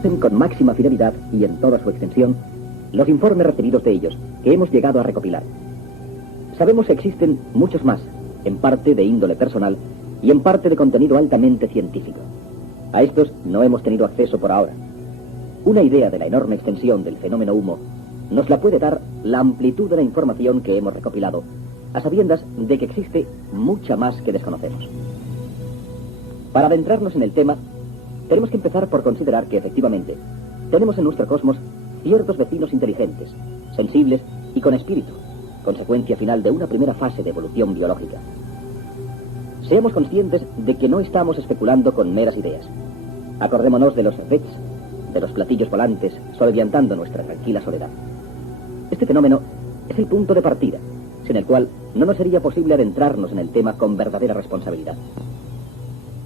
con máxima fidelidad y en toda su extensión los informes recibidos de ellos, que hemos llegado a recopilar. Sabemos que existen muchos más, en parte de índole personal y en parte de contenido altamente científico. A estos no hemos tenido acceso por ahora. Una idea de la enorme extensión del fenómeno humo nos la puede dar la amplitud de la información que hemos recopilado, a sabiendas de que existe mucha más que desconocemos. Para adentrarnos en el tema, tenemos que empezar por considerar que efectivamente tenemos en nuestro cosmos ciertos vecinos inteligentes, sensibles y con espíritu, consecuencia final de una primera fase de evolución biológica. Seamos conscientes de que no estamos especulando con meras ideas. Acordémonos de los jets, de los platillos volantes, soleviantando nuestra tranquila soledad. Este fenómeno es el punto de partida, sin el cual no nos sería posible adentrarnos en el tema con verdadera responsabilidad.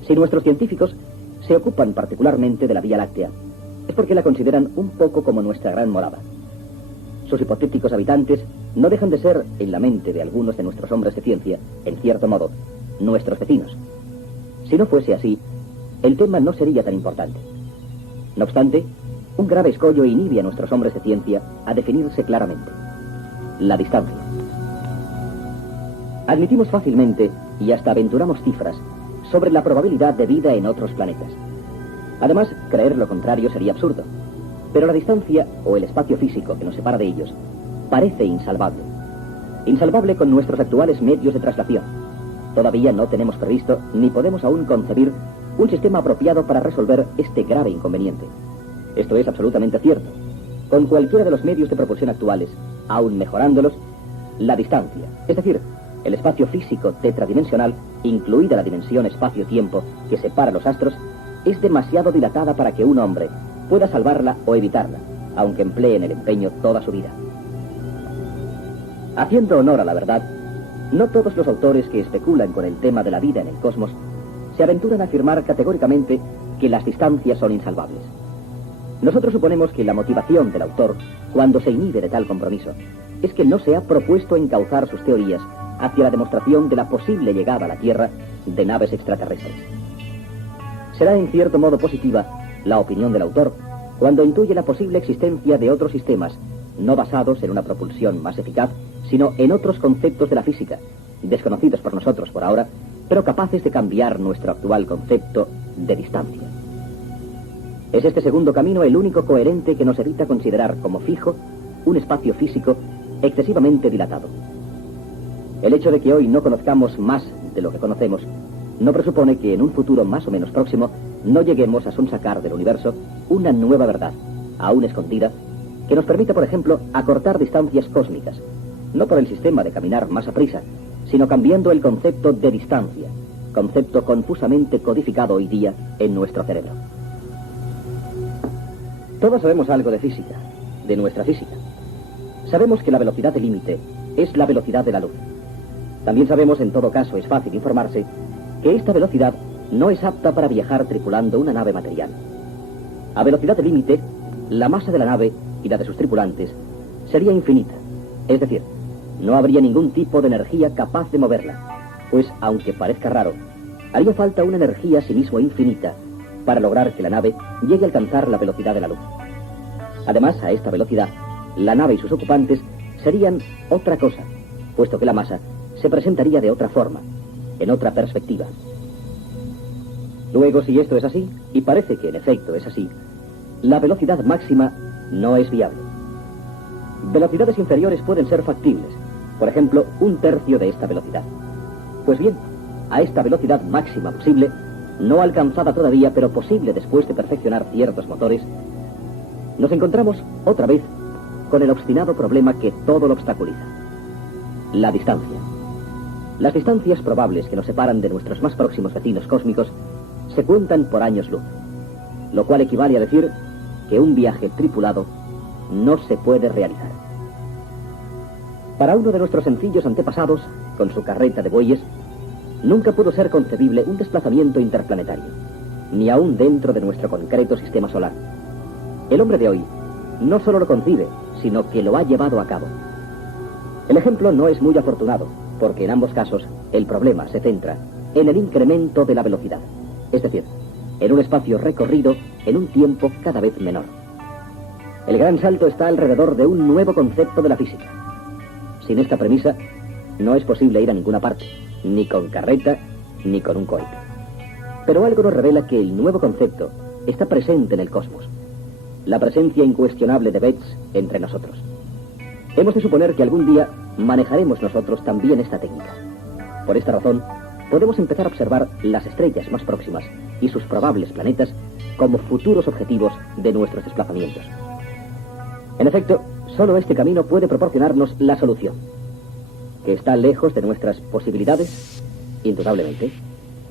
Si nuestros científicos se ocupan particularmente de la Vía Láctea, es porque la consideran un poco como nuestra gran morada. Sus hipotéticos habitantes no dejan de ser, en la mente de algunos de nuestros hombres de ciencia, en cierto modo, nuestros vecinos. Si no fuese así, el tema no sería tan importante. No obstante, un grave escollo inhibe a nuestros hombres de ciencia a definirse claramente: la distancia. Admitimos fácilmente y hasta aventuramos cifras sobre la probabilidad de vida en otros planetas. Además, creer lo contrario sería absurdo. Pero la distancia o el espacio físico que nos separa de ellos parece insalvable. Insalvable con nuestros actuales medios de traslación. Todavía no tenemos previsto ni podemos aún concebir un sistema apropiado para resolver este grave inconveniente. Esto es absolutamente cierto. Con cualquiera de los medios de propulsión actuales, aún mejorándolos, la distancia, es decir, el espacio físico tetradimensional, incluida la dimensión espacio-tiempo que separa los astros, es demasiado dilatada para que un hombre pueda salvarla o evitarla, aunque emplee en el empeño toda su vida. Haciendo honor a la verdad, no todos los autores que especulan con el tema de la vida en el cosmos se aventuran a afirmar categóricamente que las distancias son insalvables. Nosotros suponemos que la motivación del autor, cuando se inhibe de tal compromiso, es que no se ha propuesto encauzar sus teorías hacia la demostración de la posible llegada a la Tierra de naves extraterrestres. Será en cierto modo positiva la opinión del autor cuando intuye la posible existencia de otros sistemas, no basados en una propulsión más eficaz, sino en otros conceptos de la física, desconocidos por nosotros por ahora, pero capaces de cambiar nuestro actual concepto de distancia. Es este segundo camino el único coherente que nos evita considerar como fijo un espacio físico excesivamente dilatado. El hecho de que hoy no conozcamos más de lo que conocemos no presupone que en un futuro más o menos próximo no lleguemos a sonsacar del universo una nueva verdad, aún escondida, que nos permita, por ejemplo, acortar distancias cósmicas, no por el sistema de caminar más aprisa, sino cambiando el concepto de distancia, concepto confusamente codificado hoy día en nuestro cerebro. Todos sabemos algo de física, de nuestra física. Sabemos que la velocidad de límite es la velocidad de la luz. También sabemos, en todo caso es fácil informarse, que esta velocidad no es apta para viajar tripulando una nave material. A velocidad de límite, la masa de la nave y la de sus tripulantes sería infinita, es decir, no habría ningún tipo de energía capaz de moverla, pues, aunque parezca raro, haría falta una energía asimismo infinita para lograr que la nave llegue a alcanzar la velocidad de la luz. Además, a esta velocidad, la nave y sus ocupantes serían otra cosa, puesto que la masa se presentaría de otra forma, en otra perspectiva. Luego, si esto es así, y parece que en efecto es así, la velocidad máxima no es viable. Velocidades inferiores pueden ser factibles, por ejemplo, 1/3 de esta velocidad. Pues bien, a esta velocidad máxima posible, no alcanzada todavía, pero posible después de perfeccionar ciertos motores, nos encontramos otra vez con el obstinado problema que todo lo obstaculiza: la distancia. Las distancias probables que nos separan de nuestros más próximos vecinos cósmicos se cuentan por años luz, lo cual equivale a decir que un viaje tripulado no se puede realizar. Para uno de nuestros sencillos antepasados, con su carreta de bueyes, nunca pudo ser concebible un desplazamiento interplanetario, ni aún dentro de nuestro concreto sistema solar. El hombre de hoy no solo lo concibe, sino que lo ha llevado a cabo. El ejemplo no es muy afortunado, porque en ambos casos el problema se centra en el incremento de la velocidad, es decir, en un espacio recorrido en un tiempo cada vez menor. El gran salto está alrededor de un nuevo concepto de la física. Sin esta premisa, no es posible ir a ninguna parte, ni con carreta, ni con un cohete. Pero algo nos revela que el nuevo concepto está presente en el cosmos. La presencia incuestionable de Betz entre nosotros. Hemos de suponer que algún día manejaremos nosotros también esta técnica. Por esta razón, podemos empezar a observar las estrellas más próximas y sus probables planetas como futuros objetivos de nuestros desplazamientos. En efecto, solo este camino puede proporcionarnos la solución. ¿Que está lejos de nuestras posibilidades? Indudablemente.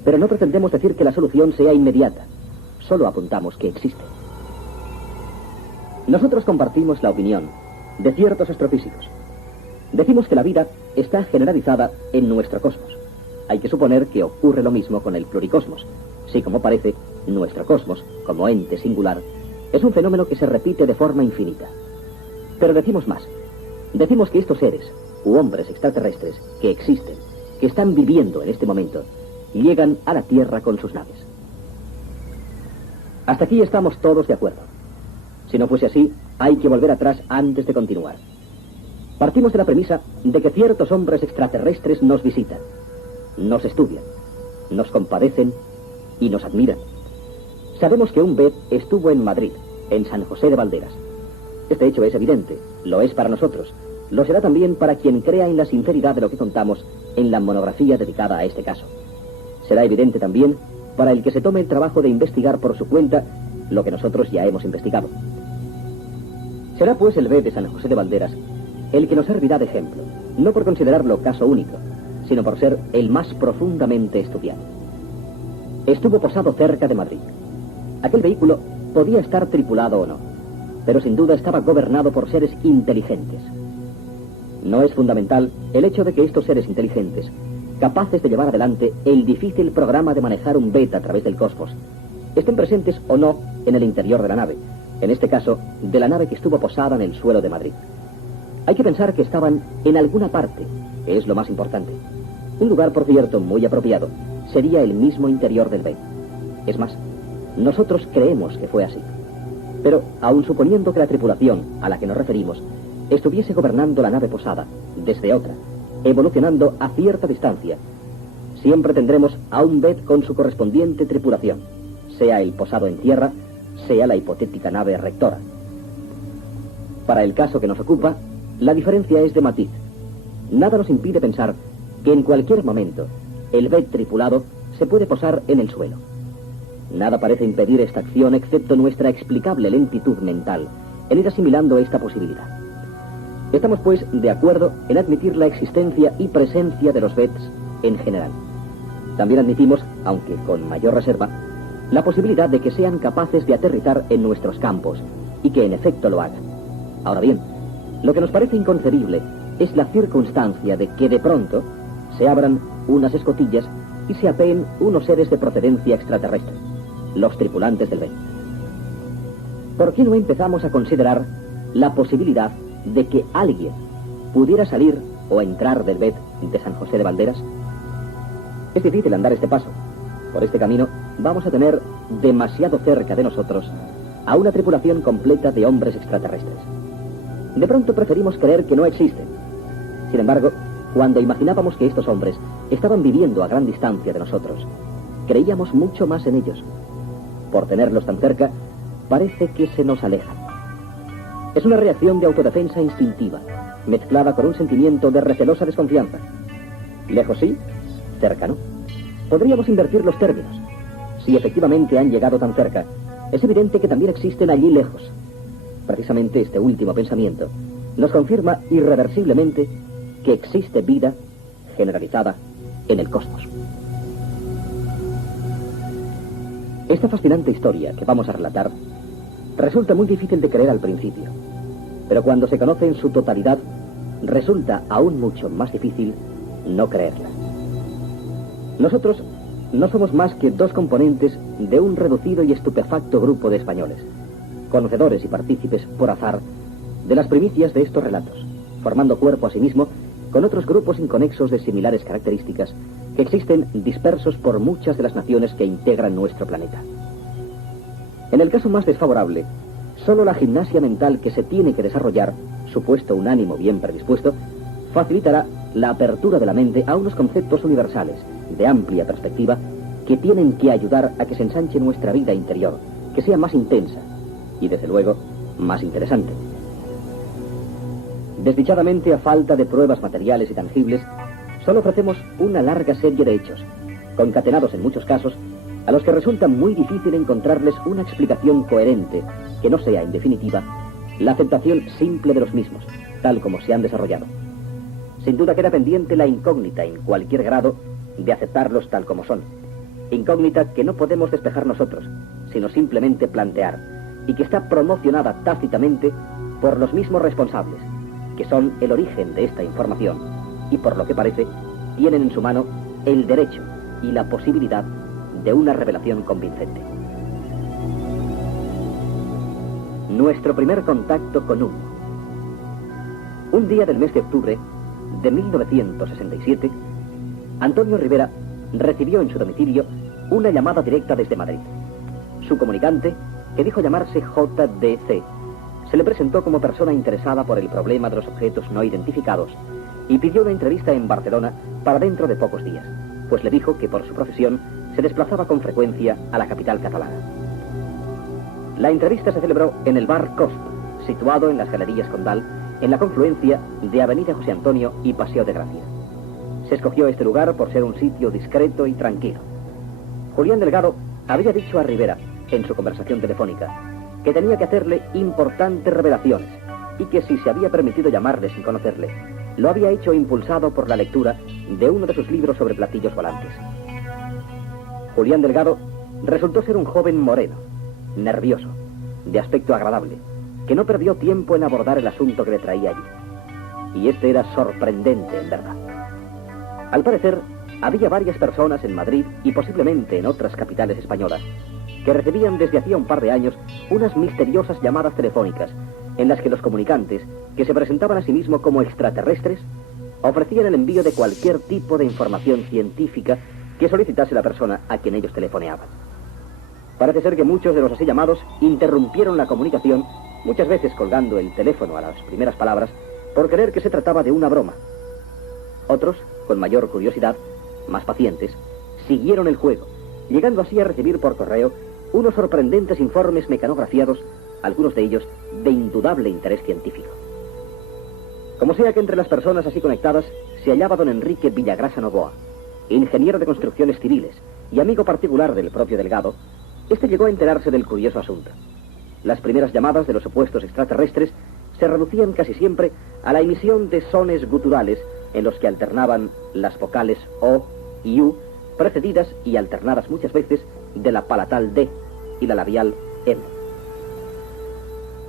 Pero no pretendemos decir que la solución sea inmediata. Solo apuntamos que existe. Nosotros compartimos la opinión de ciertos astrofísicos. Decimos que la vida está generalizada en nuestro cosmos. Hay que suponer que ocurre lo mismo con el pluricosmos. Si, como parece, nuestro cosmos, como ente singular, es un fenómeno que se repite de forma infinita. Pero decimos más. Decimos que estos seres, u hombres extraterrestres, que existen, que están viviendo en este momento, llegan a la Tierra con sus naves. Hasta aquí estamos todos de acuerdo. Si no fuese así, hay que volver atrás antes de continuar. Partimos de la premisa de que ciertos hombres extraterrestres nos visitan, nos estudian, nos compadecen y nos admiran. Sabemos que un Bet estuvo en Madrid, en San José de Valderas. Este hecho es evidente, lo es para nosotros, lo será también para quien crea en la sinceridad de lo que contamos en la monografía dedicada a este caso. Será evidente también para el que se tome el trabajo de investigar por su cuenta lo que nosotros ya hemos investigado. Será pues el Bet de San José de Valderas el que nos servirá de ejemplo, no por considerarlo caso único, sino por ser el más profundamente estudiado. Estuvo posado cerca de Madrid. Aquel vehículo podía estar tripulado o no, pero sin duda estaba gobernado por seres inteligentes. No es fundamental el hecho de que estos seres inteligentes, capaces de llevar adelante el difícil programa de manejar un Bet a través del cosmos, estén presentes o no en el interior de la nave, en este caso, de la nave que estuvo posada en el suelo de Madrid. Hay que pensar que estaban en alguna parte, que es lo más importante. Un lugar, por cierto, muy apropiado, sería el mismo interior del Bet. Es más, nosotros creemos que fue así. Pero, aun suponiendo que la tripulación a la que nos referimos estuviese gobernando la nave posada desde otra, evolucionando a cierta distancia, siempre tendremos a un Bet con su correspondiente tripulación, sea el posado en tierra, sea la hipotética nave rectora. Para el caso que nos ocupa, la diferencia es de matiz. Nada nos impide pensar que en cualquier momento el Bet tripulado se puede posar en el suelo. Nada parece impedir esta acción excepto nuestra explicable lentitud mental en ir asimilando esta posibilidad. Estamos pues de acuerdo en admitir la existencia y presencia de los Bets en general. También admitimos, aunque con mayor reserva, la posibilidad de que sean capaces de aterrizar en nuestros campos y que en efecto lo hagan. Ahora bien, lo que nos parece inconcebible es la circunstancia de que de pronto se abran unas escotillas y se apeen unos seres de procedencia extraterrestre, los tripulantes del Bet. ¿Por qué no empezamos a considerar la posibilidad de que alguien pudiera salir o entrar del Bet de San José de Valderas? Es difícil andar este paso. Por este camino vamos a tener demasiado cerca de nosotros a una tripulación completa de hombres extraterrestres. De pronto preferimos creer que no existen. Sin embargo, cuando imaginábamos que estos hombres estaban viviendo a gran distancia de nosotros, creíamos mucho más en ellos. Por tenerlos tan cerca, parece que se nos alejan. Es una reacción de autodefensa instintiva, mezclada con un sentimiento de recelosa desconfianza. Lejos sí, cerca no. Podríamos invertir los términos. Si efectivamente han llegado tan cerca, es evidente que también existen allí lejos. Precisamente este último pensamiento nos confirma irreversiblemente que existe vida generalizada en el cosmos. Esta fascinante historia que vamos a relatar resulta muy difícil de creer al principio, pero cuando se conoce en su totalidad, resulta aún mucho más difícil no creerla. Nosotros no somos más que dos componentes de un reducido y estupefacto grupo de españoles, conocedores y partícipes por azar de las primicias de estos relatos, formando cuerpo asimismo con otros grupos inconexos de similares características que existen dispersos por muchas de las naciones que integran nuestro planeta. En el caso más desfavorable, solo la gimnasia mental que se tiene que desarrollar, supuesto un ánimo bien predispuesto, facilitará la apertura de la mente a unos conceptos universales, de amplia perspectiva, que tienen que ayudar a que se ensanche nuestra vida interior, que sea más intensa y, desde luego, más interesante. Desdichadamente, a falta de pruebas materiales y tangibles, solo ofrecemos una larga serie de hechos, concatenados en muchos casos, a los que resulta muy difícil encontrarles una explicación coherente, que no sea, en definitiva, la aceptación simple de los mismos, tal como se han desarrollado. Sin duda queda pendiente la incógnita, en cualquier grado, de aceptarlos tal como son. Incógnita que no podemos despejar nosotros, sino simplemente plantear, y que está promocionada tácitamente por los mismos responsables, que son el origen de esta información, y por lo que parece, tienen en su mano el derecho y la posibilidad de una revelación convincente. Nuestro primer contacto con un día del mes de octubre de 1967, Antonio Rivera recibió en su domicilio una llamada directa desde Madrid. Su comunicante, que dijo llamarse JDC, se le presentó como persona interesada por el problema de los objetos no identificados y pidió una entrevista en Barcelona para dentro de pocos días, pues le dijo que por su profesión se desplazaba con frecuencia a la capital catalana. La entrevista se celebró en el bar Cost, situado en las Galerías Condal, en la confluencia de Avenida José Antonio y Paseo de Gracia. Se escogió este lugar por ser un sitio discreto y tranquilo. Julián Delgado había dicho a Rivera, en su conversación telefónica, que tenía que hacerle importantes revelaciones y que si se había permitido llamarle sin conocerle, lo había hecho impulsado por la lectura de uno de sus libros sobre platillos volantes. Julián Delgado resultó ser un joven moreno, nervioso, de aspecto agradable, que no perdió tiempo en abordar el asunto que le traía allí. Y este era sorprendente, en verdad. Al parecer, había varias personas en Madrid y posiblemente en otras capitales españolas que recibían desde hacía un par de años unas misteriosas llamadas telefónicas en las que los comunicantes, que se presentaban a sí mismos como extraterrestres, ofrecían el envío de cualquier tipo de información científica que solicitase la persona a quien ellos telefoneaban. Parece ser que muchos de los así llamados interrumpieron la comunicación, muchas veces colgando el teléfono a las primeras palabras, por creer que se trataba de una broma. Otros, con mayor curiosidad, más pacientes, siguieron el juego, llegando así a recibir por correo unos sorprendentes informes mecanografiados, algunos de ellos de indudable interés científico. Como sea que entre las personas así conectadas se hallaba don Enrique Villagrasa Novoa, ingeniero de construcciones civiles y amigo particular del propio Delgado, este llegó a enterarse del curioso asunto. Las primeras llamadas de los supuestos extraterrestres se reducían casi siempre a la emisión de sones guturales en los que alternaban las vocales O y U, precedidas y alternadas muchas veces de la palatal D y la labial M.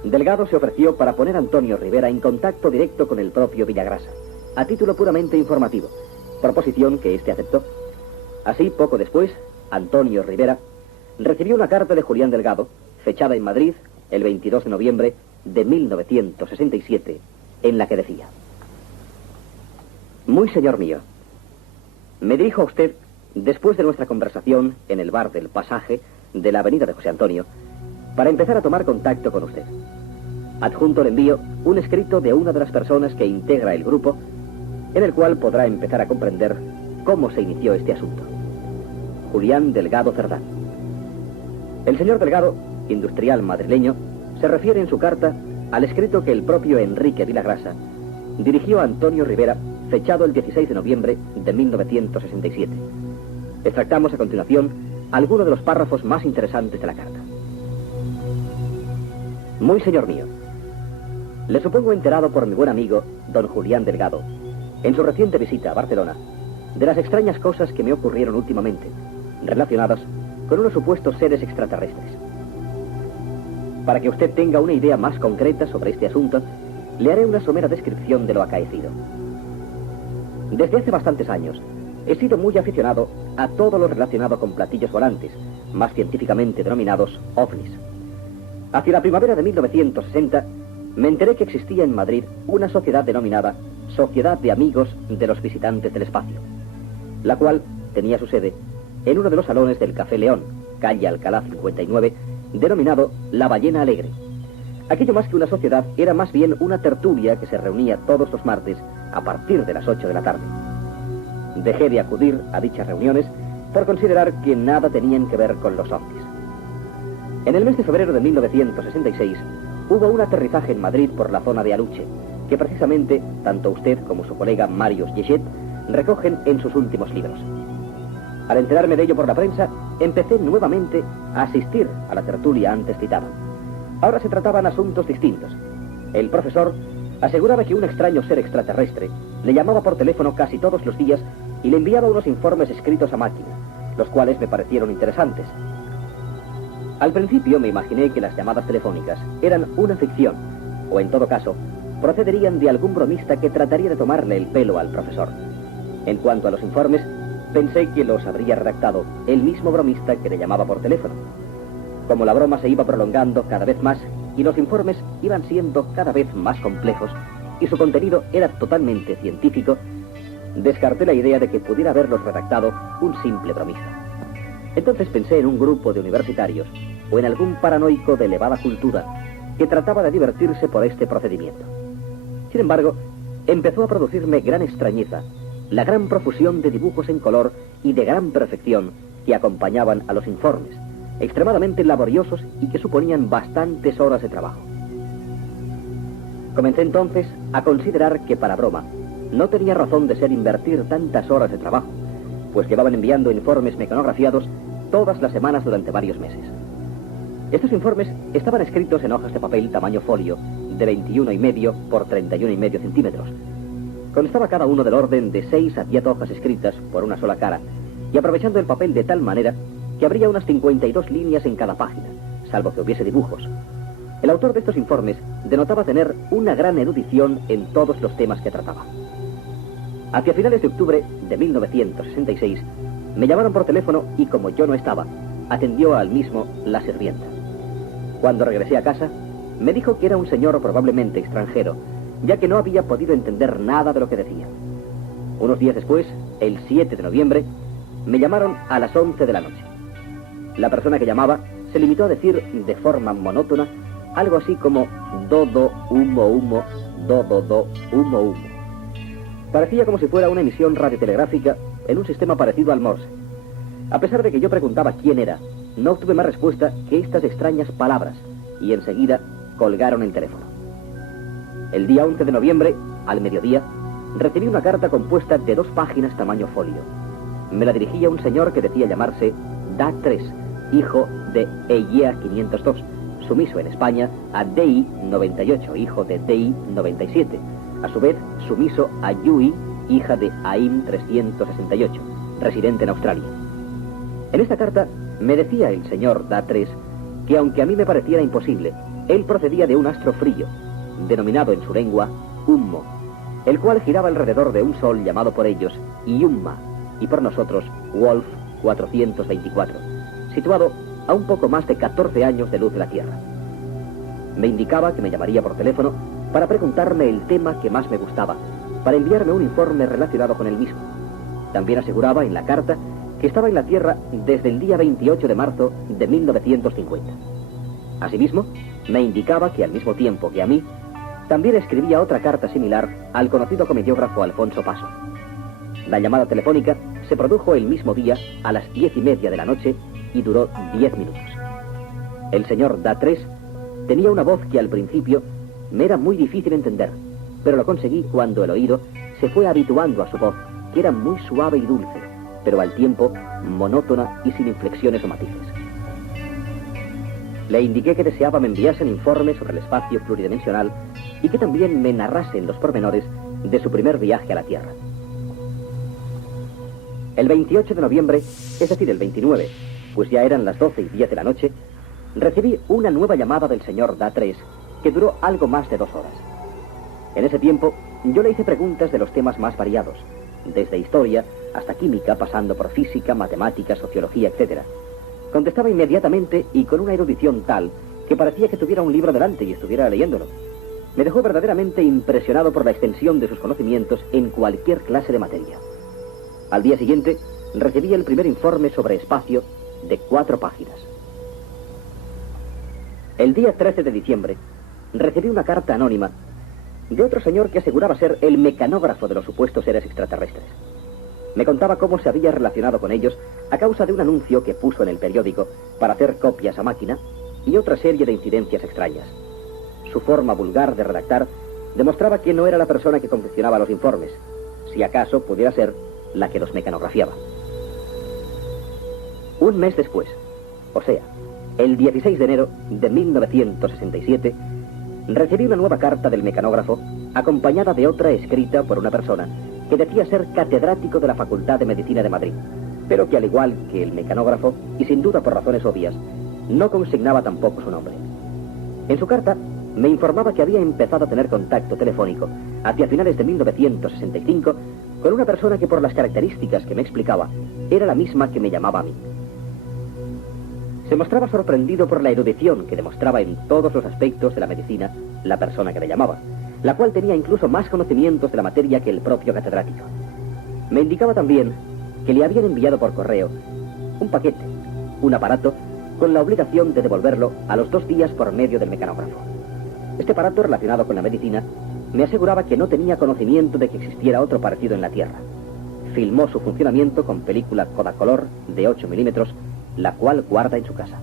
Delgado se ofreció para poner a Antonio Rivera en contacto directo con el propio Villagrasa, a título puramente informativo, proposición que éste aceptó. Así, poco después, Antonio Rivera recibió una carta de Julián Delgado, fechada en Madrid el 22 de noviembre de 1967, en la que decía: Muy señor mío, me dirijo a usted después de nuestra conversación en el bar del Pasaje de la avenida de José Antonio, para empezar a tomar contacto con usted. Adjunto le envío un escrito de una de las personas que integra el grupo, en el cual podrá empezar a comprender cómo se inició este asunto. Julián Delgado Cerdán. El señor Delgado, industrial madrileño, se refiere en su carta al escrito que el propio Enrique Villagrasa dirigió a Antonio Rivera, fechado el 16 de noviembre de 1967. Extractamos a continuación algunos de los párrafos más interesantes de la carta. Muy señor mío, le supongo enterado por mi buen amigo, don Julián Delgado, en su reciente visita a Barcelona, de las extrañas cosas que me ocurrieron últimamente, relacionadas con unos supuestos seres extraterrestres. Para que usted tenga una idea más concreta sobre este asunto, le haré una somera descripción de lo acaecido. Desde hace bastantes años, he sido muy aficionado a todo lo relacionado con platillos volantes, más científicamente denominados ovnis. Hacia la primavera de 1960, me enteré que existía en Madrid una sociedad denominada Sociedad de Amigos de los Visitantes del Espacio, la cual tenía su sede en uno de los salones del Café León, calle Alcalá 59, denominado La Ballena Alegre. Aquello más que una sociedad era más bien una tertulia que se reunía todos los martes a partir de las 8 de la tarde. Dejé de acudir a dichas reuniones por considerar que nada tenían que ver con los ovnis. En el mes de febrero de 1966 hubo un aterrizaje en Madrid por la zona de Aluche, que precisamente tanto usted como su colega Marius Yechet recogen en sus últimos libros. Al enterarme de ello por la prensa, empecé nuevamente a asistir a la tertulia antes citada. Ahora se trataban asuntos distintos. El profesor aseguraba que un extraño ser extraterrestre le llamaba por teléfono casi todos los días y le enviaba unos informes escritos a máquina, los cuales me parecieron interesantes. Al principio me imaginé que las llamadas telefónicas eran una ficción, o en todo caso, procederían de algún bromista que trataría de tomarle el pelo al profesor. En cuanto a los informes, pensé que los habría redactado el mismo bromista que le llamaba por teléfono. Como la broma se iba prolongando cada vez más y los informes iban siendo cada vez más complejos y su contenido era totalmente científico, descarté la idea de que pudiera haberlos redactado un simple bromista. Entonces pensé en un grupo de universitarios o en algún paranoico de elevada cultura que trataba de divertirse por este procedimiento. Sin embargo, empezó a producirme gran extrañeza la gran profusión de dibujos en color y de gran perfección que acompañaban a los informes, extremadamente laboriosos y que suponían bastantes horas de trabajo. Comencé entonces a considerar que para broma no tenía razón de ser invertir tantas horas de trabajo, pues llevaban enviando informes mecanografiados todas las semanas durante varios meses. Estos informes estaban escritos en hojas de papel tamaño folio de 21,5 por 31,5 centímetros. Constaba cada uno del orden de 6 a 10 hojas escritas por una sola cara y aprovechando el papel de tal manera que habría unas 52 líneas en cada página, salvo que hubiese dibujos. El autor de estos informes denotaba tener una gran erudición en todos los temas que trataba. Hacia finales de octubre de 1966, me llamaron por teléfono y como yo no estaba, atendió al mismo la sirvienta. Cuando regresé a casa, me dijo que era un señor probablemente extranjero, ya que no había podido entender nada de lo que decía. Unos días después, el 7 de noviembre, me llamaron a las 11 de la noche. La persona que llamaba se limitó a decir de forma monótona algo así como do, humo, humo, do, humo, humo. Parecía como si fuera una emisión radiotelegráfica en un sistema parecido al Morse. A pesar de que yo preguntaba quién era, no obtuve más respuesta que estas extrañas palabras y enseguida colgaron el teléfono. El día 11 de noviembre, al mediodía, recibí una carta compuesta de 2 páginas tamaño folio. Me la dirigía un señor que decía llamarse Da 3, hijo de EIEA 502, sumiso en España a DI 98, hijo de DI 97, a su vez sumiso a Yui, hija de AIM 368, residente en Australia. En esta carta me decía el señor Da 3 que aunque a mí me pareciera imposible, él procedía de un astro frío, denominado en su lengua Ummo, el cual giraba alrededor de un sol llamado por ellos Iumma y por nosotros Wolf 424, situado a un poco más de 14 años de luz de la Tierra. Me indicaba que me llamaría por teléfono para preguntarme el tema que más me gustaba, para enviarme un informe relacionado con el mismo. También aseguraba en la carta que estaba en la Tierra desde el día 28 de marzo de 1950. Asimismo, me indicaba que al mismo tiempo que a mí, también escribía otra carta similar al conocido comediógrafo Alfonso Paso. La llamada telefónica se produjo el mismo día a las 10:30 de la noche y duró 10 minutos. El señor Da 3 tenía una voz que al principio me era muy difícil entender, pero lo conseguí cuando el oído se fue habituando a su voz, que era muy suave y dulce, pero al tiempo monótona y sin inflexiones o matices. Le indiqué que deseaba me enviasen informes sobre el espacio pluridimensional y que también me narrasen los pormenores de su primer viaje a la Tierra. El 28 de noviembre, es decir, el 29, pues ya eran las 12:10 de la noche, recibí una nueva llamada del señor Da 3, que duró algo más de 2 horas. En ese tiempo, yo le hice preguntas de los temas más variados, desde historia hasta química, pasando por física, matemáticas, sociología, etc. Contestaba inmediatamente y con una erudición tal que parecía que tuviera un libro delante y estuviera leyéndolo. Me dejó verdaderamente impresionado por la extensión de sus conocimientos en cualquier clase de materia. Al día siguiente, recibí el primer informe sobre espacio de 4 páginas. El día 13 de diciembre recibí una carta anónima de otro señor que aseguraba ser el mecanógrafo de los supuestos seres extraterrestres. Me contaba cómo se había relacionado con ellos a causa de un anuncio que puso en el periódico para hacer copias a máquina y otra serie de incidencias extrañas. Su forma vulgar de redactar demostraba que no era la persona que confeccionaba los informes, si acaso pudiera ser la que los mecanografiaba. Un mes después, o sea, el 16 de enero de 1967, recibí una nueva carta del mecanógrafo, acompañada de otra escrita por una persona que decía ser catedrático de la Facultad de Medicina de Madrid, pero que al igual que el mecanógrafo, y sin duda por razones obvias, no consignaba tampoco su nombre. En su carta me informaba que había empezado a tener contacto telefónico hacia finales de 1965 con una persona que por las características que me explicaba era la misma que me llamaba a mí. Se mostraba sorprendido por la erudición que demostraba en todos los aspectos de la medicina la persona que le llamaba, la cual tenía incluso más conocimientos de la materia que el propio catedrático. Me indicaba también que le habían enviado por correo un paquete, un aparato, con la obligación de devolverlo a los 2 días por medio del mecanógrafo. Este aparato, relacionado con la medicina, me aseguraba que no tenía conocimiento de que existiera otro parecido en la Tierra. Filmó su funcionamiento con película Kodacolor de 8 milímetros, la cual guarda en su casa.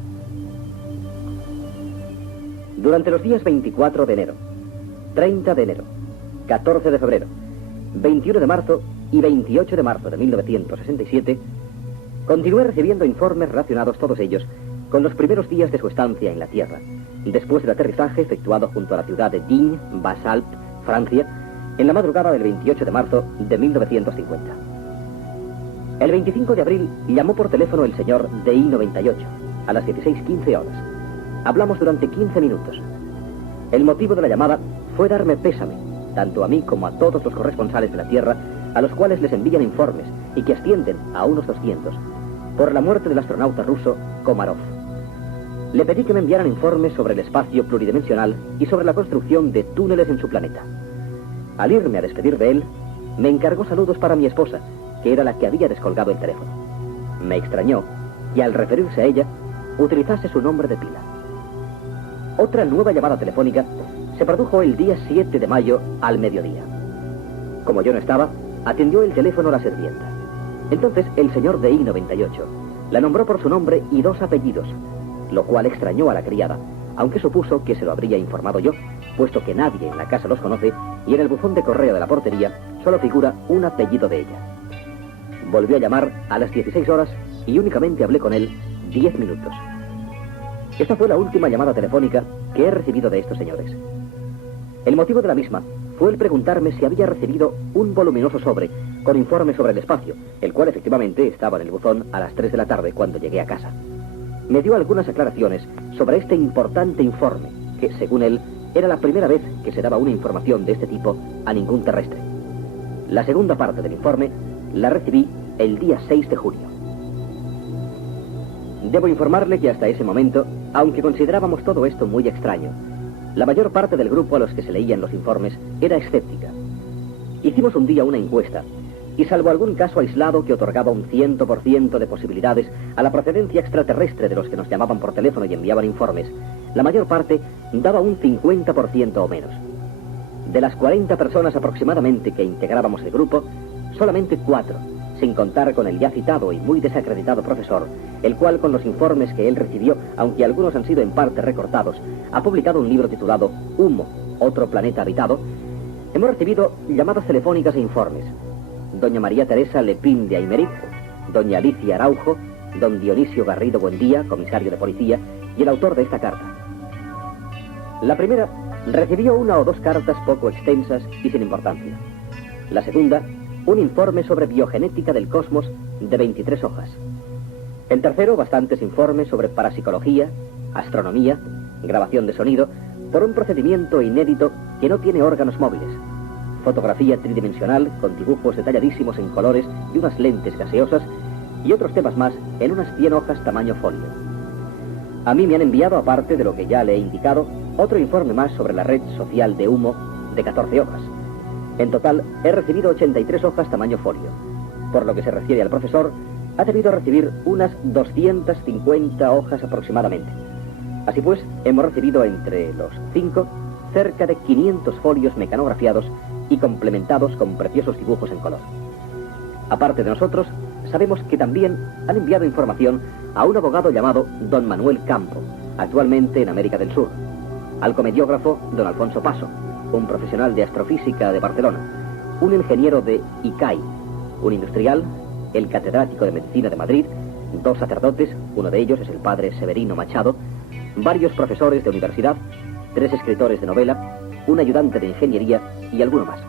Durante los días 24 de enero, 30 de enero, 14 de febrero, 21 de marzo y 28 de marzo de 1967, continué recibiendo informes relacionados todos ellos con los primeros días de su estancia en la Tierra, después del aterrizaje efectuado junto a la ciudad de Digne, Basse-Alpes, Francia, en la madrugada del 28 de marzo de 1950. El 25 de abril llamó por teléfono el señor DI-98 a las 16:15 horas. Hablamos durante 15 minutos. El motivo de la llamada fue darme pésame, tanto a mí como a todos los corresponsales de la Tierra, a los cuales les envían informes y que ascienden a unos 200, por la muerte del astronauta ruso Komarov. Le pedí que me enviaran informes sobre el espacio pluridimensional y sobre la construcción de túneles en su planeta. Al irme a despedir de él, me encargó saludos para mi esposa, que era la que había descolgado el teléfono. Me extrañó y al referirse a ella, utilizase su nombre de pila. Otra nueva llamada telefónica se produjo el día 7 de mayo al mediodía. Como yo no estaba, atendió el teléfono la sirvienta. Entonces el señor DI-98 la nombró por su nombre y 2 apellidos, lo cual extrañó a la criada, aunque supuso que se lo habría informado yo, puesto que nadie en la casa los conoce y en el buzón de correo de la portería solo figura un apellido de ella. Volvió a llamar a las 16 horas y únicamente hablé con él 10 minutos. Esta fue la última llamada telefónica que he recibido de estos señores. El motivo de la misma fue el preguntarme si había recibido un voluminoso sobre con informe sobre el espacio, el cual efectivamente estaba en el buzón a las 3 de la tarde cuando llegué a casa. Me dio algunas aclaraciones sobre este importante informe, que, según él, era la primera vez que se daba una información de este tipo a ningún terrestre. La segunda parte del informe la recibí el día 6 de junio. Debo informarle que hasta ese momento, aunque considerábamos todo esto muy extraño, la mayor parte del grupo a los que se leían los informes era escéptica. Hicimos un día una encuesta, y salvo algún caso aislado que otorgaba un 100% de posibilidades a la procedencia extraterrestre de los que nos llamaban por teléfono y enviaban informes, la mayor parte daba un 50% o menos. De las 40 personas aproximadamente que integrábamos el grupo, solamente 4, sin contar con el ya citado y muy desacreditado profesor, el cual con los informes que él recibió, aunque algunos han sido en parte recortados, ha publicado un libro titulado Humo, otro planeta habitado. Hemos recibido llamadas telefónicas e informes. Doña María Teresa Lepín de Aymerich, doña Alicia Araujo, don Dionisio Garrido Buendía, comisario de policía, y el autor de esta carta. La primera recibió 1 o 2 cartas poco extensas y sin importancia. La segunda, un informe sobre biogenética del cosmos de 23 hojas. El tercero, bastantes informes sobre parapsicología, astronomía, grabación de sonido, por un procedimiento inédito que no tiene órganos móviles. Fotografía tridimensional con dibujos detalladísimos en colores y unas lentes gaseosas y otros temas más en unas 100 hojas tamaño folio. A mí me han enviado, aparte de lo que ya le he indicado, otro informe más sobre la red social de Humo de 14 hojas. En total he recibido 83 hojas tamaño folio. Por lo que se refiere al profesor, ha debido recibir unas 250 hojas aproximadamente. Así pues, hemos recibido entre los 5 cerca de 500 folios mecanografiados y complementados con preciosos dibujos en color. Aparte de nosotros, sabemos que también han enviado información a un abogado llamado Don Manuel Campo, actualmente en América del Sur, al comediógrafo Don Alfonso Paso, un profesional de astrofísica de Barcelona, un ingeniero de ICAI, un industrial, el catedrático de Medicina de Madrid, 2 sacerdotes, uno de ellos es el padre Severino Machado, varios profesores de universidad, 3 escritores de novela, un ayudante de ingeniería y alguno más.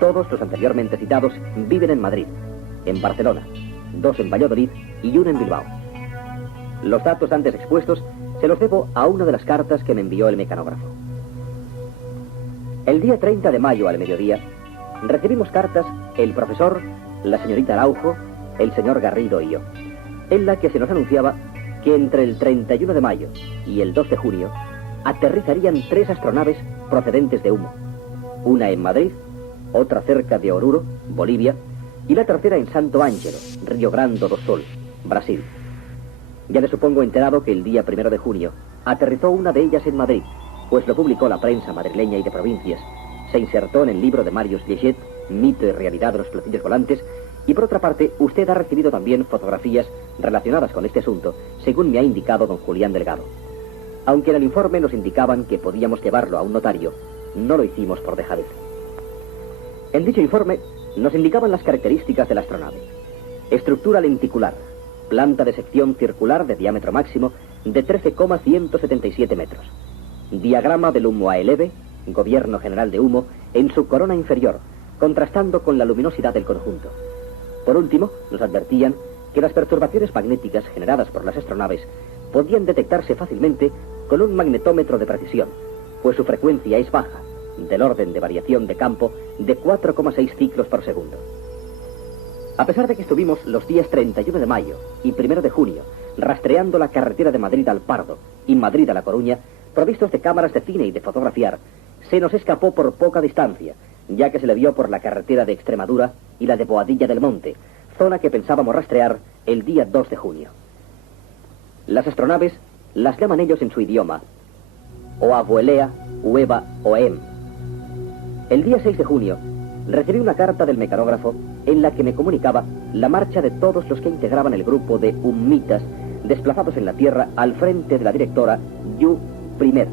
Todos los anteriormente citados viven en Madrid, en Barcelona, 2 en Valladolid y 1 en Bilbao. Los datos antes expuestos se los debo a una de las cartas que me envió el mecanógrafo. El día 30 de mayo al mediodía recibimos cartas el profesor, la señorita Araujo, el señor Garrido y yo, en la que se nos anunciaba que entre el 31 de mayo y el 2 de junio aterrizarían 3 astronaves procedentes de Humo, una en Madrid, otra cerca de Oruro, Bolivia, y la tercera en Santo Ángelo, Río Grande do Sul, Brasil. Ya le supongo enterado que el día 1 de junio aterrizó una de ellas en Madrid, pues lo publicó la prensa madrileña y de provincias, se insertó en el libro de Marius Leget, Mito y realidad de los platillos volantes, y por otra parte, usted ha recibido también fotografías relacionadas con este asunto, según me ha indicado don Julián Delgado. Aunque en el informe nos indicaban que podíamos llevarlo a un notario, no lo hicimos por dejadez. En dicho informe nos indicaban las características de la astronave. Estructura lenticular, planta de sección circular de diámetro máximo de 13,177 metros. Diagrama del Humo Aeleve, gobierno general de Humo, en su corona inferior, contrastando con la luminosidad del conjunto. Por último, nos advertían que las perturbaciones magnéticas generadas por las astronaves podían detectarse fácilmente con un magnetómetro de precisión, pues su frecuencia es baja, del orden de variación de campo de 4,6 ciclos por segundo. A pesar de que estuvimos los días 31 de mayo y 1 de junio rastreando la carretera de Madrid al Pardo y Madrid a La Coruña, provistos de cámaras de cine y de fotografiar, se nos escapó por poca distancia, ya que se le vio por la carretera de Extremadura y la de Boadilla del Monte, zona que pensábamos rastrear el día 2 de junio. Las astronaves las llaman ellos en su idioma, o Abuelea, Ueva o Em. El día 6 de junio recibí una carta del mecanógrafo en la que me comunicaba la marcha de todos los que integraban el grupo de hummitas desplazados en la Tierra al frente de la directora Yu I,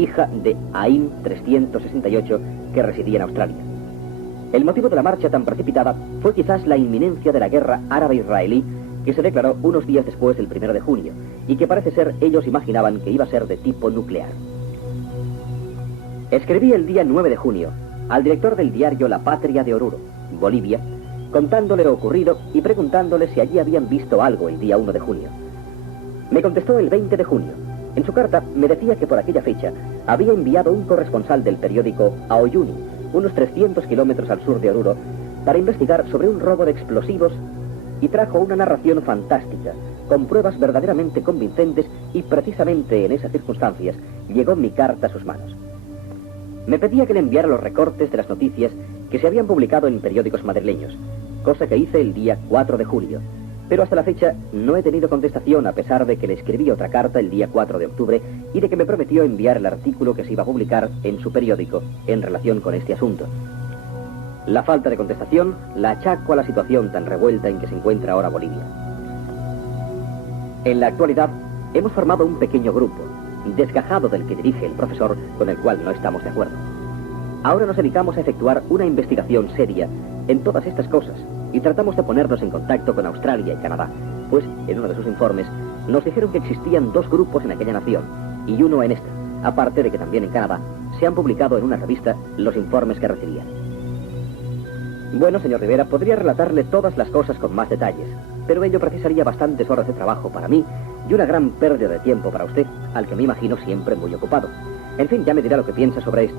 hija de Aim 368, que residía en Australia. El motivo de la marcha tan precipitada fue quizás la inminencia de la guerra árabe-israelí que se declaró unos días después del 1 de junio y que parece ser ellos imaginaban que iba a ser de tipo nuclear. Escribí el día 9 de junio al director del diario La Patria de Oruro, Bolivia, contándole lo ocurrido y preguntándole si allí habían visto algo el día 1 de junio. Me contestó el 20 de junio. En su carta me decía que por aquella fecha había enviado un corresponsal del periódico a Oyuni, unos 300 kilómetros al sur de Oruro, para investigar sobre un robo de explosivos y trajo una narración fantástica, con pruebas verdaderamente convincentes y precisamente en esas circunstancias llegó mi carta a sus manos. Me pedía que le enviara los recortes de las noticias que se habían publicado en periódicos madrileños, cosa que hice el día 4 de julio. Pero hasta la fecha no he tenido contestación a pesar de que le escribí otra carta el día 4 de octubre y de que me prometió enviar el artículo que se iba a publicar en su periódico en relación con este asunto. La falta de contestación la achaco a la situación tan revuelta en que se encuentra ahora Bolivia. En la actualidad hemos formado un pequeño grupo, desgajado del que dirige el profesor, con el cual no estamos de acuerdo. Ahora nos dedicamos a efectuar una investigación seria en todas estas cosas y tratamos de ponernos en contacto con Australia y Canadá, pues en uno de sus informes nos dijeron que existían 2 grupos en aquella nación y uno en esta, aparte de que también en Canadá se han publicado en una revista los informes que recibían. Bueno, señor Rivera, podría relatarle todas las cosas con más detalles, pero ello precisaría bastantes horas de trabajo para mí y una gran pérdida de tiempo para usted, al que me imagino siempre muy ocupado. En fin, ya me dirá lo que piensa sobre esto.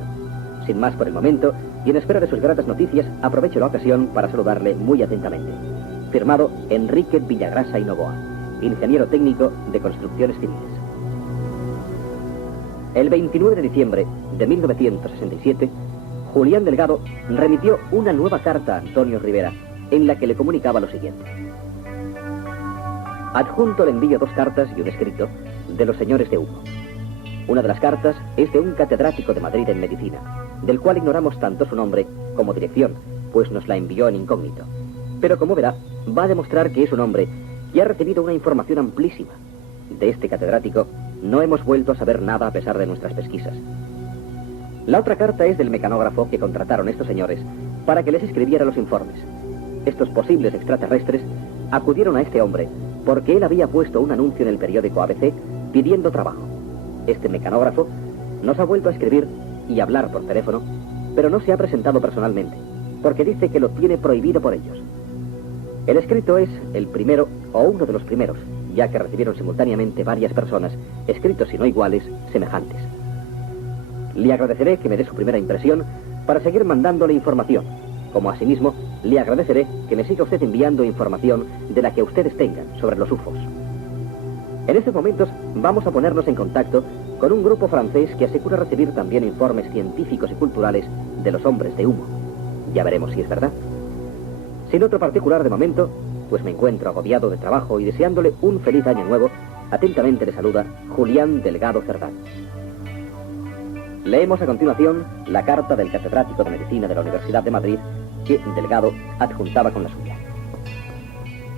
Sin más por el momento, y en espera de sus gratas noticias, aprovecho la ocasión para saludarle muy atentamente. Firmado Enrique Villagrasa y Novoa, ingeniero técnico de construcciones civiles. El 29 de diciembre de 1967, Julián Delgado remitió una nueva carta a Antonio Rivera, en la que le comunicaba lo siguiente. Adjunto le envío 2 cartas y un escrito, de los señores de humo. Una de las cartas es de un catedrático de Madrid en medicina, del cual ignoramos tanto su nombre como dirección, pues nos la envió en incógnito. Pero como verá, va a demostrar que es un hombre y ha recibido una información amplísima. De este catedrático no hemos vuelto a saber nada a pesar de nuestras pesquisas. La otra carta es del mecanógrafo que contrataron estos señores para que les escribiera los informes. Estos posibles extraterrestres acudieron a este hombre porque él había puesto un anuncio en el periódico ABC pidiendo trabajo. Este mecanógrafo nos ha vuelto a escribir y hablar por teléfono, pero no se ha presentado personalmente, porque dice que lo tiene prohibido por ellos. El escrito es el primero o uno de los primeros, ya que recibieron simultáneamente varias personas, escritos y no iguales, semejantes. Le agradeceré que me dé su primera impresión para seguir mandándole información, como asimismo le agradeceré que me siga usted enviando información de la que ustedes tengan sobre los UFOs. En estos momentos vamos a ponernos en contacto con un grupo francés que asegura recibir también informes científicos y culturales de los hombres de humo. Ya veremos si es verdad. Sin otro particular de momento, pues me encuentro agobiado de trabajo y deseándole un feliz año nuevo, atentamente le saluda Julián Delgado Cerdán. Leemos a continuación la carta del catedrático de Medicina de la Universidad de Madrid que Delgado adjuntaba con la suya.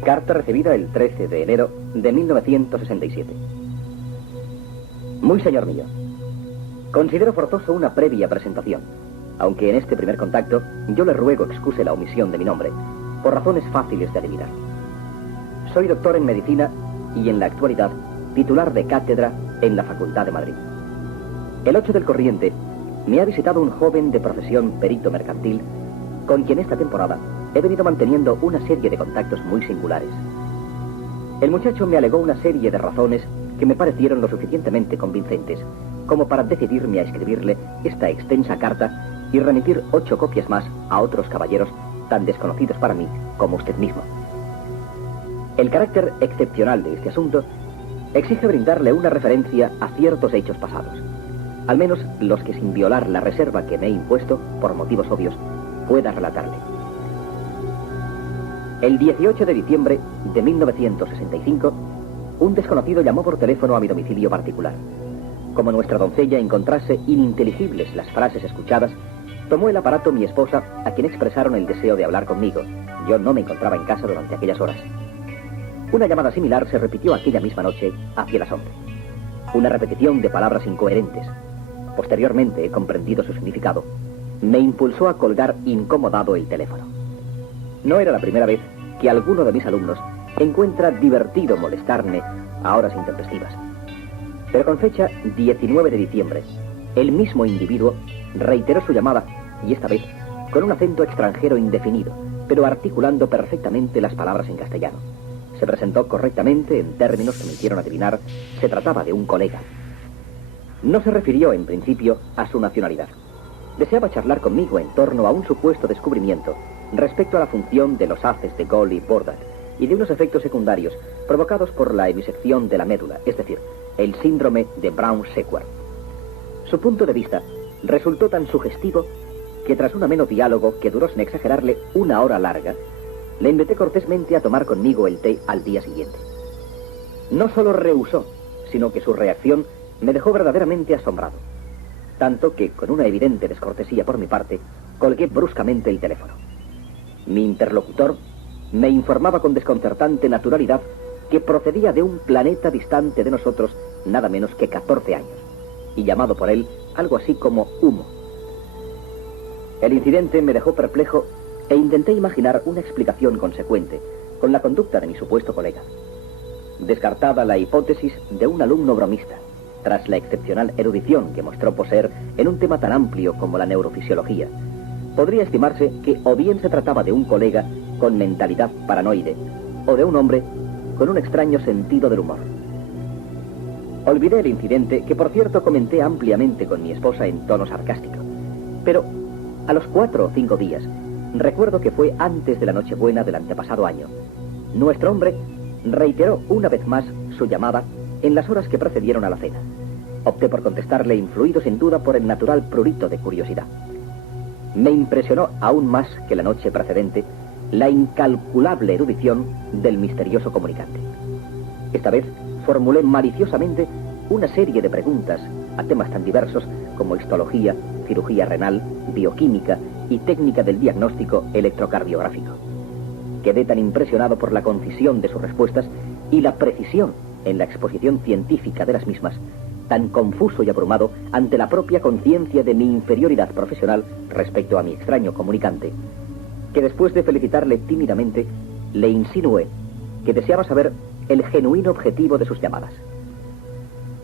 Carta recibida el 13 de enero de 1967. Muy señor mío, considero forzoso una previa presentación, aunque en este primer contacto yo le ruego excuse la omisión de mi nombre, por razones fáciles de adivinar. Soy doctor en medicina y en la actualidad titular de cátedra en la Facultad de Madrid. El 8 del corriente me ha visitado un joven de profesión perito mercantil con quien esta temporada he venido manteniendo una serie de contactos muy singulares. El muchacho me alegó una serie de razones que me parecieron lo suficientemente convincentes como para decidirme a escribirle esta extensa carta y remitir 8 copias más a otros caballeros tan desconocidos para mí como usted mismo. El carácter excepcional de este asunto exige brindarle una referencia a ciertos hechos pasados, al menos los que sin violar la reserva que me he impuesto, por motivos obvios, pueda relatarle. El 18 de diciembre de 1965, un desconocido llamó por teléfono a mi domicilio particular. Como nuestra doncella encontrase ininteligibles las frases escuchadas, tomó el aparato mi esposa, a quien expresaron el deseo de hablar conmigo. Yo no me encontraba en casa durante aquellas horas. Una llamada similar se repitió aquella misma noche hacia las 11. Una repetición de palabras incoherentes. Posteriormente he comprendido su significado. Me impulsó a colgar incomodado el teléfono. No era la primera vez que alguno de mis alumnos encuentra divertido molestarme a horas intempestivas. Pero con fecha 19 de diciembre, el mismo individuo reiteró su llamada, y esta vez con un acento extranjero indefinido, pero articulando perfectamente las palabras en castellano. Se presentó correctamente en términos que me hicieron adivinar se trataba de un colega. No se refirió en principio a su nacionalidad. Deseaba charlar conmigo en torno a un supuesto descubrimiento respecto a la función de los haces de Gall y Bordat y de unos efectos secundarios provocados por la hemisección de la médula, es decir, el síndrome de Brown-Sequard. Su punto de vista resultó tan sugestivo que tras un ameno diálogo que duró sin exagerarle 1 hora larga, le invité cortésmente a tomar conmigo el té al día siguiente. No solo rehusó, sino que su reacción me dejó verdaderamente asombrado, tanto que, con una evidente descortesía por mi parte, colgué bruscamente el teléfono. Mi interlocutor me informaba con desconcertante naturalidad que procedía de un planeta distante de nosotros nada menos que 14 años, y llamado por él algo así como Humo. El incidente me dejó perplejo e intenté imaginar una explicación consecuente con la conducta de mi supuesto colega. Descartada la hipótesis de un alumno bromista, tras la excepcional erudición que mostró poseer en un tema tan amplio como la neurofisiología, podría estimarse que o bien se trataba de un colega con mentalidad paranoide, o de un hombre con un extraño sentido del humor. Olvidé el incidente, que por cierto comenté ampliamente con mi esposa en tono sarcástico, pero a los 4 o 5 días, recuerdo que fue antes de la Nochebuena del antepasado año, nuestro hombre reiteró una vez más su llamada en las horas que precedieron a la cena. Opté por contestarle, influido sin duda por el natural prurito de curiosidad. Me impresionó aún más que la noche precedente la incalculable erudición del misterioso comunicante. Esta vez formulé maliciosamente una serie de preguntas a temas tan diversos como histología, cirugía renal, bioquímica y técnica del diagnóstico electrocardiográfico. Quedé tan impresionado por la concisión de sus respuestas y la precisión en la exposición científica de las mismas, tan confuso y abrumado ante la propia conciencia de mi inferioridad profesional respecto a mi extraño comunicante, que después de felicitarle tímidamente, le insinué que deseaba saber el genuino objetivo de sus llamadas.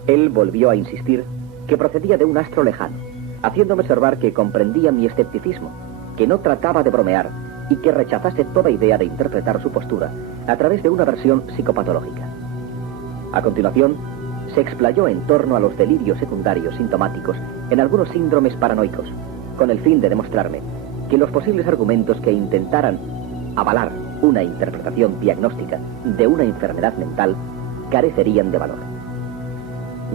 Él volvió a insistir que procedía de un astro lejano, haciéndome observar que comprendía mi escepticismo, que no trataba de bromear y que rechazase toda idea de interpretar su postura a través de una versión psicopatológica. A continuación, se explayó en torno a los delirios secundarios sintomáticos en algunos síndromes paranoicos, con el fin de demostrarme que los posibles argumentos que intentaran avalar una interpretación diagnóstica de una enfermedad mental carecerían de valor.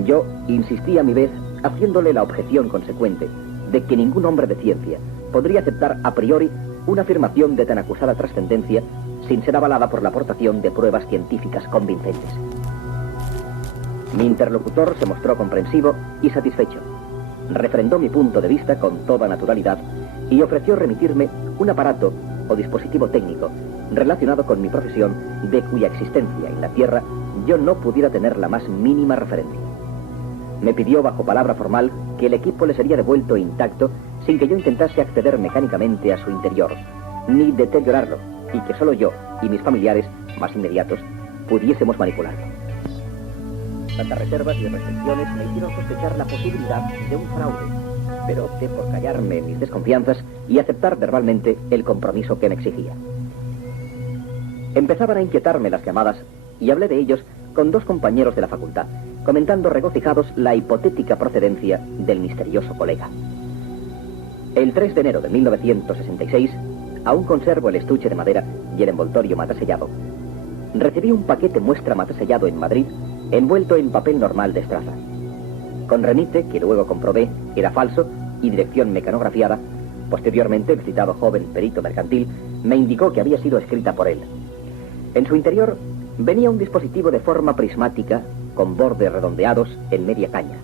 Yo insistí a mi vez, haciéndole la objeción consecuente de que ningún hombre de ciencia podría aceptar a priori una afirmación de tan acusada trascendencia sin ser avalada por la aportación de pruebas científicas convincentes. Mi interlocutor se mostró comprensivo y satisfecho. Refrendó mi punto de vista con toda naturalidad y ofreció remitirme un aparato o dispositivo técnico relacionado con mi profesión, de cuya existencia en la Tierra yo no pudiera tener la más mínima referencia. Me pidió bajo palabra formal que el equipo le sería devuelto intacto sin que yo intentase acceder mecánicamente a su interior, ni deteriorarlo, y que solo yo y mis familiares más inmediatos pudiésemos manipularlo. Tantas reservas y restricciones me hicieron sospechar la posibilidad de un fraude, pero opté por callarme mis desconfianzas y aceptar verbalmente el compromiso que me exigía. Empezaban a inquietarme las llamadas y hablé de ellos con dos compañeros de la facultad, comentando regocijados la hipotética procedencia del misterioso colega. El 3 de enero de 1966, aún conservo el estuche de madera y el envoltorio matasellado. Recibí un paquete muestra matasellado en Madrid, envuelto en papel normal de estraza. Con remite, que luego comprobé era falso, y dirección mecanografiada, posteriormente el citado joven perito mercantil me indicó que había sido escrita por él. En su interior venía un dispositivo de forma prismática con bordes redondeados en media caña,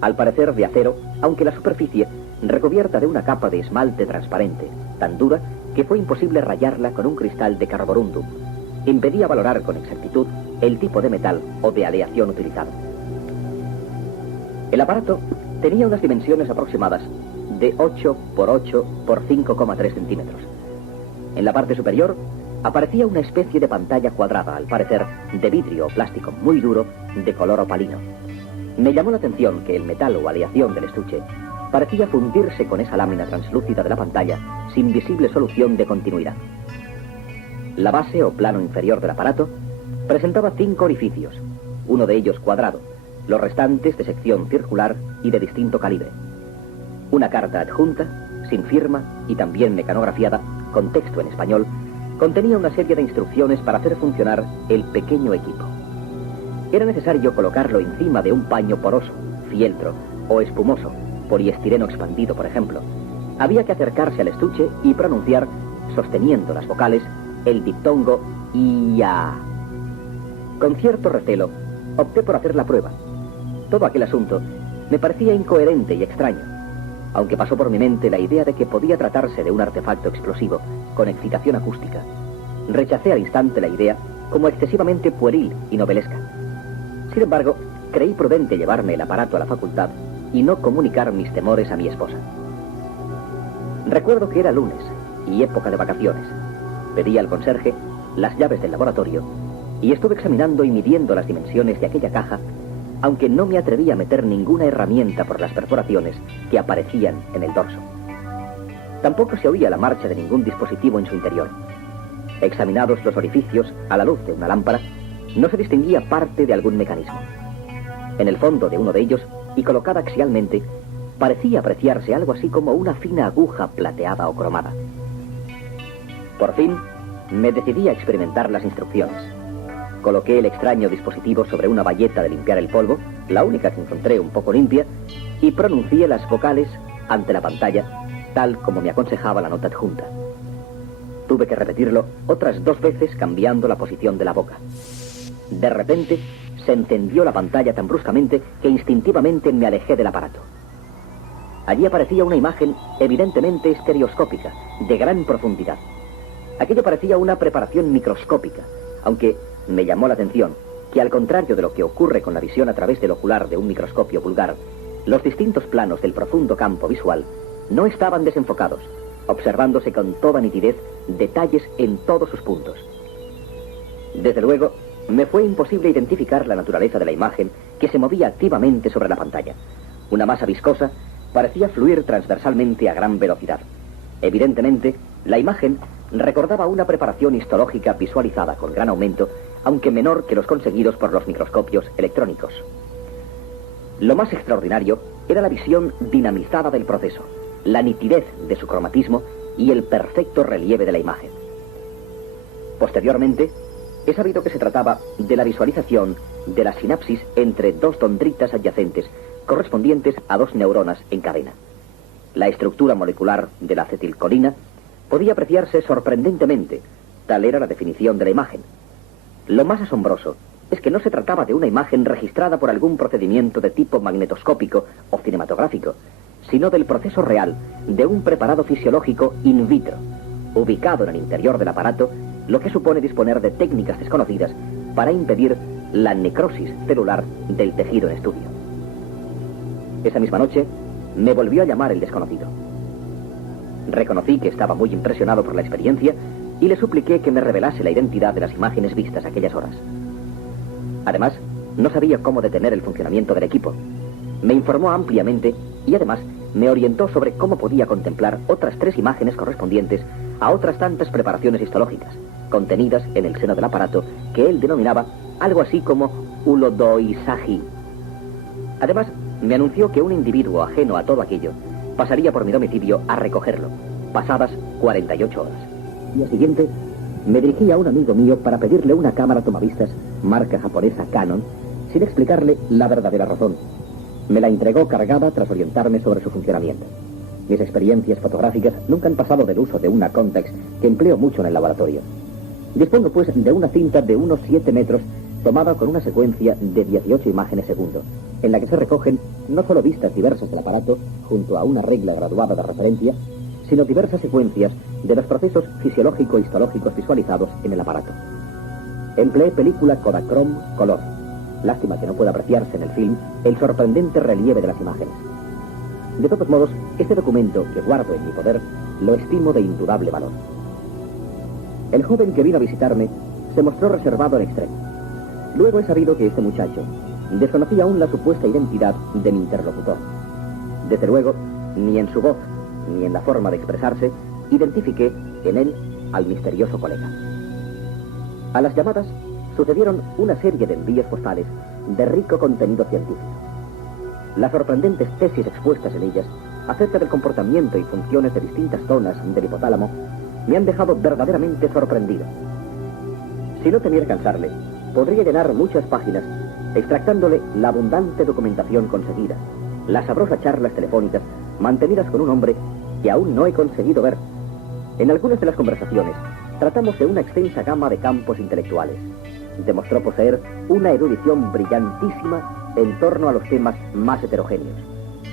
al parecer de acero, aunque la superficie recubierta de una capa de esmalte transparente, tan dura que fue imposible rayarla con un cristal de carborundum. Impedía valorar con exactitud el tipo de metal o de aleación utilizado. El aparato tenía unas dimensiones aproximadas de 8 por 8 por 5,3 centímetros. En la parte superior aparecía una especie de pantalla cuadrada, al parecer de vidrio o plástico muy duro, de color opalino. Me llamó la atención que el metal o aleación del estuche parecía fundirse con esa lámina translúcida de la pantalla sin visible solución de continuidad. La base o plano inferior del aparato presentaba 5 orificios, uno de ellos cuadrado, los restantes de sección circular y de distinto calibre. Una carta adjunta, sin firma y también mecanografiada, con texto en español, contenía una serie de instrucciones para hacer funcionar el pequeño equipo. Era necesario colocarlo encima de un paño poroso, fieltro o espumoso, poliestireno expandido, por ejemplo. Había que acercarse al estuche y pronunciar, sosteniendo las vocales, el diptongo IA. Con cierto recelo, opté por hacer la prueba. Todo aquel asunto me parecía incoherente y extraño, aunque pasó por mi mente la idea de que podía tratarse de un artefacto explosivo con excitación acústica. Rechacé al instante la idea como excesivamente pueril y novelesca. Sin embargo, creí prudente llevarme el aparato a la facultad y no comunicar mis temores a mi esposa. Recuerdo que era lunes y época de vacaciones. Pedí al conserje las llaves del laboratorio y estuve examinando y midiendo las dimensiones de aquella caja, aunque no me atreví a meter ninguna herramienta por las perforaciones que aparecían en el dorso. Tampoco se oía la marcha de ningún dispositivo en su interior. Examinados los orificios a la luz de una lámpara, no se distinguía parte de algún mecanismo. En el fondo de uno de ellos, y colocada axialmente, parecía apreciarse algo así como una fina aguja plateada o cromada. Por fin, me decidí a experimentar las instrucciones. Coloqué el extraño dispositivo sobre una bayeta de limpiar el polvo, la única que encontré un poco limpia, y pronuncié las vocales ante la pantalla, tal como me aconsejaba la nota adjunta. Tuve que repetirlo otras 2 veces cambiando la posición de la boca. De repente, se encendió la pantalla tan bruscamente que instintivamente me alejé del aparato. Allí aparecía una imagen evidentemente estereoscópica, de gran profundidad. Aquello parecía una preparación microscópica, aunque me llamó la atención que, al contrario de lo que ocurre con la visión a través del ocular de un microscopio vulgar, los distintos planos del profundo campo visual no estaban desenfocados, observándose con toda nitidez detalles en todos sus puntos. Desde luego, me fue imposible identificar la naturaleza de la imagen que se movía activamente sobre la pantalla. Una masa viscosa parecía fluir transversalmente a gran velocidad. Evidentemente, la imagen recordaba una preparación histológica visualizada con gran aumento, aunque menor que los conseguidos por los microscopios electrónicos. Lo más extraordinario era la visión dinamizada del proceso, la nitidez de su cromatismo y el perfecto relieve de la imagen. Posteriormente, he sabido que se trataba de la visualización de la sinapsis entre dos dendritas adyacentes correspondientes a dos neuronas en cadena. La estructura molecular de la acetilcolina podía apreciarse sorprendentemente, tal era la definición de la imagen. Lo más asombroso es que no se trataba de una imagen registrada por algún procedimiento de tipo magnetoscópico o cinematográfico, sino del proceso real de un preparado fisiológico in vitro, ubicado en el interior del aparato, lo que supone disponer de técnicas desconocidas para impedir la necrosis celular del tejido en estudio. Esa misma noche me volvió a llamar el desconocido. Reconocí que estaba muy impresionado por la experiencia y le supliqué que me revelase la identidad de las imágenes vistas a aquellas horas. Además, no sabía cómo detener el funcionamiento del equipo. Me informó ampliamente y además me orientó sobre cómo podía contemplar otras 3 imágenes correspondientes a otras tantas preparaciones histológicas, contenidas en el seno del aparato, que él denominaba algo así como ulodoisagi. Además, me anunció que un individuo ajeno a todo aquello pasaría por mi domicilio a recogerlo, pasadas 48 horas. Al día siguiente, me dirigí a un amigo mío para pedirle una cámara tomavistas, marca japonesa Canon, sin explicarle la verdadera razón. Me la entregó cargada tras orientarme sobre su funcionamiento. Mis experiencias fotográficas nunca han pasado del uso de una Contax que empleo mucho en el laboratorio. Dispongo pues de una cinta de unos 7 metros tomada con una secuencia de 18 imágenes segundo, en la que se recogen no solo vistas diversas del aparato junto a una regla graduada de referencia, sino diversas secuencias de los procesos fisiológico-histológicos visualizados en el aparato. Empleé película Kodachrome color. Lástima que no pueda apreciarse en el film el sorprendente relieve de las imágenes. De todos modos, este documento que guardo en mi poder lo estimo de indudable valor. El joven que vino a visitarme se mostró reservado en extremo. Luego he sabido que este muchacho desconocía aún la supuesta identidad de mi interlocutor. Desde luego, ni en su voz ni en la forma de expresarse identifiqué en él al misterioso colega. A las llamadas sucedieron una serie de envíos postales de rico contenido científico. Las sorprendentes tesis expuestas en ellas acerca del comportamiento y funciones de distintas zonas del hipotálamo me han dejado verdaderamente sorprendido. Si no temiera cansarle, podría llenar muchas páginas extractándole la abundante documentación conseguida, las sabrosas charlas telefónicas mantenidas con un hombre que aún no he conseguido ver. En algunas de las conversaciones tratamos de una extensa gama de campos intelectuales. Demostró poseer una erudición brillantísima en torno a los temas más heterogéneos: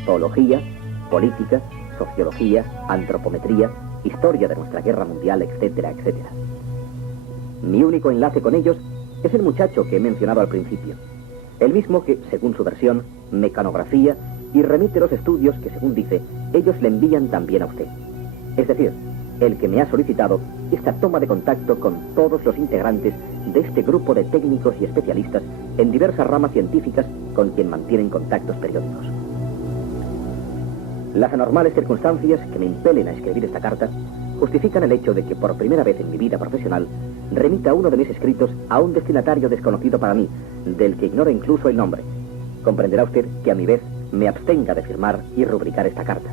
zoología, política, sociología, antropometría, historia de nuestra guerra mundial, etcétera, etcétera. Mi único enlace con ellos es el muchacho que he mencionado al principio, el mismo que, según su versión, mecanografía y remite los estudios que, según dice, ellos le envían también a usted. Es decir, el que me ha solicitado esta toma de contacto con todos los integrantes de este grupo de técnicos y especialistas en diversas ramas científicas con quien mantienen contactos periódicos. Las anormales circunstancias que me impelen a escribir esta carta justifican el hecho de que por primera vez en mi vida profesional remita uno de mis escritos a un destinatario desconocido para mí, del que ignoro incluso el nombre. Comprenderá usted que a mi vez me abstenga de firmar y rubricar esta carta.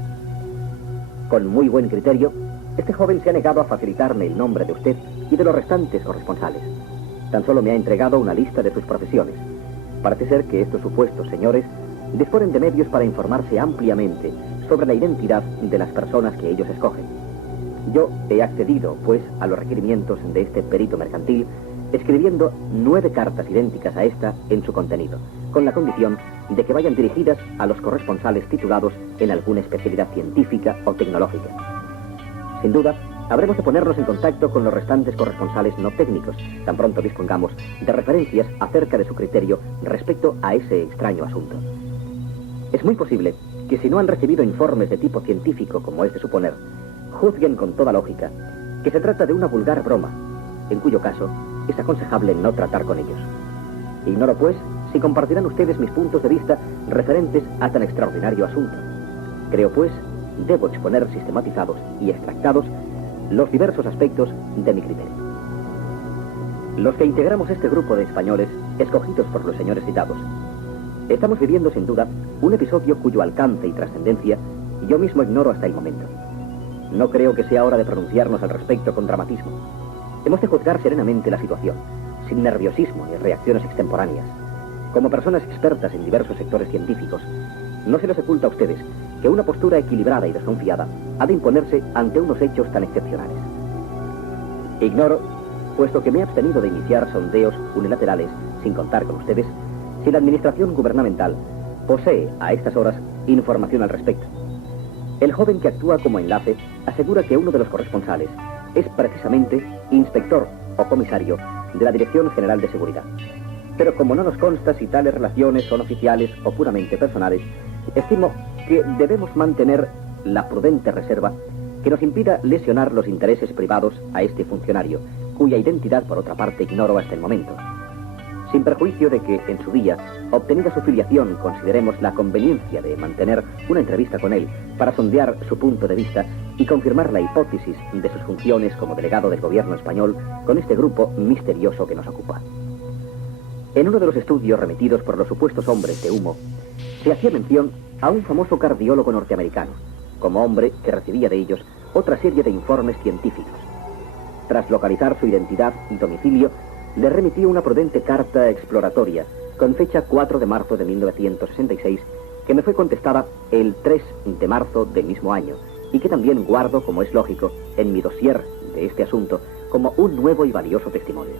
Con muy buen criterio, este joven se ha negado a facilitarme el nombre de usted y de los restantes corresponsales. Tan solo me ha entregado una lista de sus profesiones. Parece ser que estos supuestos señores disponen de medios para informarse ampliamente sobre la identidad de las personas que ellos escogen. Yo he accedido, pues, a los requerimientos de este perito mercantil escribiendo 9 cartas idénticas a esta en su contenido, con la condición de que vayan dirigidas a los corresponsales titulados en alguna especialidad científica o tecnológica. Sin duda, habremos de ponernos en contacto con los restantes corresponsales no técnicos, tan pronto dispongamos de referencias acerca de su criterio respecto a ese extraño asunto. Es muy posible que si no han recibido informes de tipo científico, como es de suponer, juzguen con toda lógica que se trata de una vulgar broma, en cuyo caso es aconsejable no tratar con ellos. Ignoro, pues, si compartirán ustedes mis puntos de vista referentes a tan extraordinario asunto. Creo, pues, debo exponer sistematizados y extractados los diversos aspectos de mi criterio. Los que integramos este grupo de españoles, escogidos por los señores citados, estamos viviendo sin duda un episodio cuyo alcance y trascendencia yo mismo ignoro hasta el momento. No creo que sea hora de pronunciarnos al respecto con dramatismo. Hemos de juzgar serenamente la situación, sin nerviosismo ni reacciones extemporáneas. Como personas expertas en diversos sectores científicos, no se les oculta a ustedes que una postura equilibrada y desconfiada ha de imponerse ante unos hechos tan excepcionales. Ignoro, puesto que me he abstenido de iniciar sondeos unilaterales sin contar con ustedes, si la administración gubernamental posee a estas horas información al respecto. El joven que actúa como enlace asegura que uno de los corresponsales es precisamente inspector o comisario de la Dirección General de Seguridad. Pero como no nos consta si tales relaciones son oficiales o puramente personales, estimo que debemos mantener la prudente reserva que nos impida lesionar los intereses privados a este funcionario, cuya identidad por otra parte ignoro hasta el momento. Sin perjuicio de que, en su día, obtenida su filiación, consideremos la conveniencia de mantener una entrevista con él para sondear su punto de vista y confirmar la hipótesis de sus funciones como delegado del gobierno español con este grupo misterioso que nos ocupa. En uno de los estudios remitidos por los supuestos hombres de humo, se hacía mención a un famoso cardiólogo norteamericano, como hombre que recibía de ellos otra serie de informes científicos. Tras localizar su identidad y domicilio, le remitió una prudente carta exploratoria con fecha 4 de marzo de 1966, que me fue contestada el 3 de marzo del mismo año, y que también guardo, como es lógico, en mi dossier de este asunto, como un nuevo y valioso testimonio.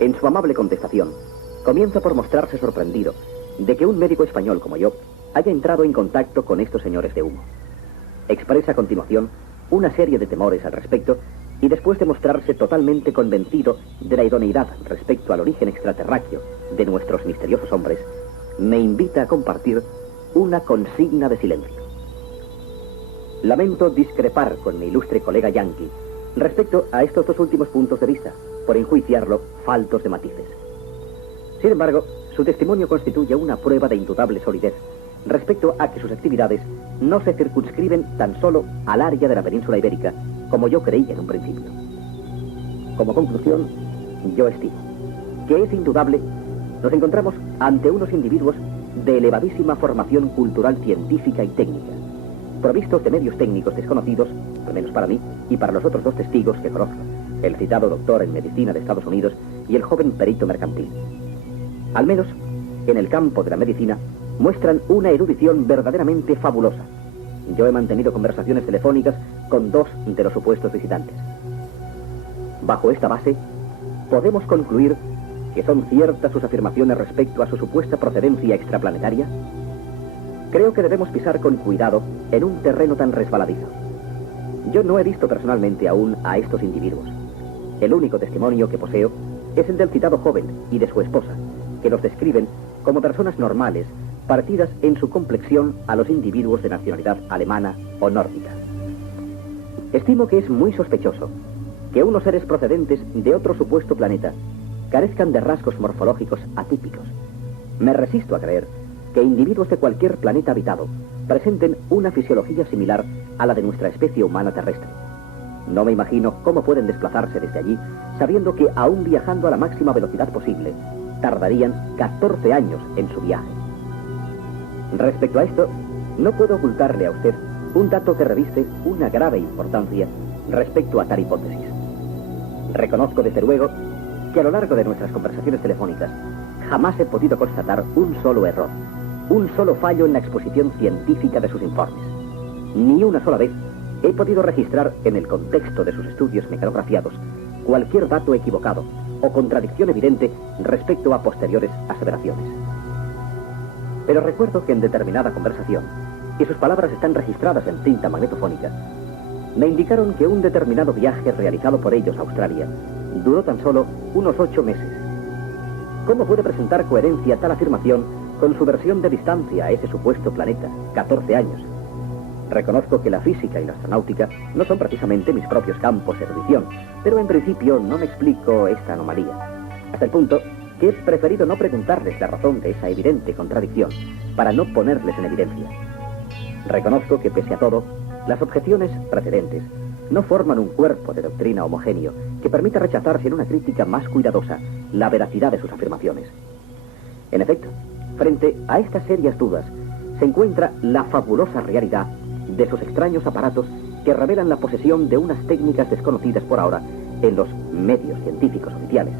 En su amable contestación, comienza por mostrarse sorprendido de que un médico español como yo haya entrado en contacto con estos señores de humo. Expresa a continuación una serie de temores al respecto y después de mostrarse totalmente convencido de la idoneidad respecto al origen extraterráqueo de nuestros misteriosos hombres, me invita a compartir una consigna de silencio. Lamento discrepar con mi ilustre colega yanqui respecto a estos dos últimos puntos de vista, por enjuiciarlo faltos de matices. Sin embargo, su testimonio constituye una prueba de indudable solidez respecto a que sus actividades no se circunscriben tan solo al área de la península ibérica, como yo creía en un principio. Como conclusión, yo estimo que es indudable, nos encontramos ante unos individuos de elevadísima formación cultural, científica y técnica, provistos de medios técnicos desconocidos, al menos para mí y para los otros dos testigos que conozco, el citado doctor en medicina de Estados Unidos y el joven perito mercantil. Al menos, en el campo de la medicina, muestran una erudición verdaderamente fabulosa. Yo he mantenido conversaciones telefónicas con dos de los supuestos visitantes. Bajo esta base, podemos concluir que son ciertas sus afirmaciones respecto a su supuesta procedencia extraplanetaria. Creo que debemos pisar con cuidado en un terreno tan resbaladizo. Yo no he visto personalmente aún a estos individuos. El único testimonio que poseo es el del citado joven y de su esposa, que los describen como personas normales, partidas en su complexión a los individuos de nacionalidad alemana o nórdica. Estimo que es muy sospechoso que unos seres procedentes de otro supuesto planeta carezcan de rasgos morfológicos atípicos. Me resisto a creer que individuos de cualquier planeta habitado presenten una fisiología similar a la de nuestra especie humana terrestre. No me imagino cómo pueden desplazarse desde allí, sabiendo que, aún viajando a la máxima velocidad posible, tardarían 14 años en su viaje. Respecto a esto, no puedo ocultarle a usted un dato que reviste una grave importancia respecto a tal hipótesis. Reconozco desde luego que a lo largo de nuestras conversaciones telefónicas jamás he podido constatar un solo error, un solo fallo en la exposición científica de sus informes. Ni una sola vez he podido registrar en el contexto de sus estudios mecanografiados cualquier dato equivocado o contradicción evidente respecto a posteriores aseveraciones. Pero recuerdo que en determinada conversación, y sus palabras están registradas en cinta magnetofónica, me indicaron que un determinado viaje realizado por ellos a Australia duró tan solo unos 8 meses. ¿Cómo puede presentar coherencia tal afirmación con su versión de distancia a ese supuesto planeta, 14 años? Reconozco que la física y la astronáutica no son precisamente mis propios campos de erudición, pero en principio no me explico esta anomalía, hasta el punto que he preferido no preguntarles la razón de esa evidente contradicción, para no ponerles en evidencia. Reconozco que, pese a todo, las objeciones precedentes no forman un cuerpo de doctrina homogéneo que permita rechazar sin una crítica más cuidadosa la veracidad de sus afirmaciones. En efecto, frente a estas serias dudas, se encuentra la fabulosa realidad de sus extraños aparatos que revelan la posesión de unas técnicas desconocidas por ahora en los medios científicos oficiales.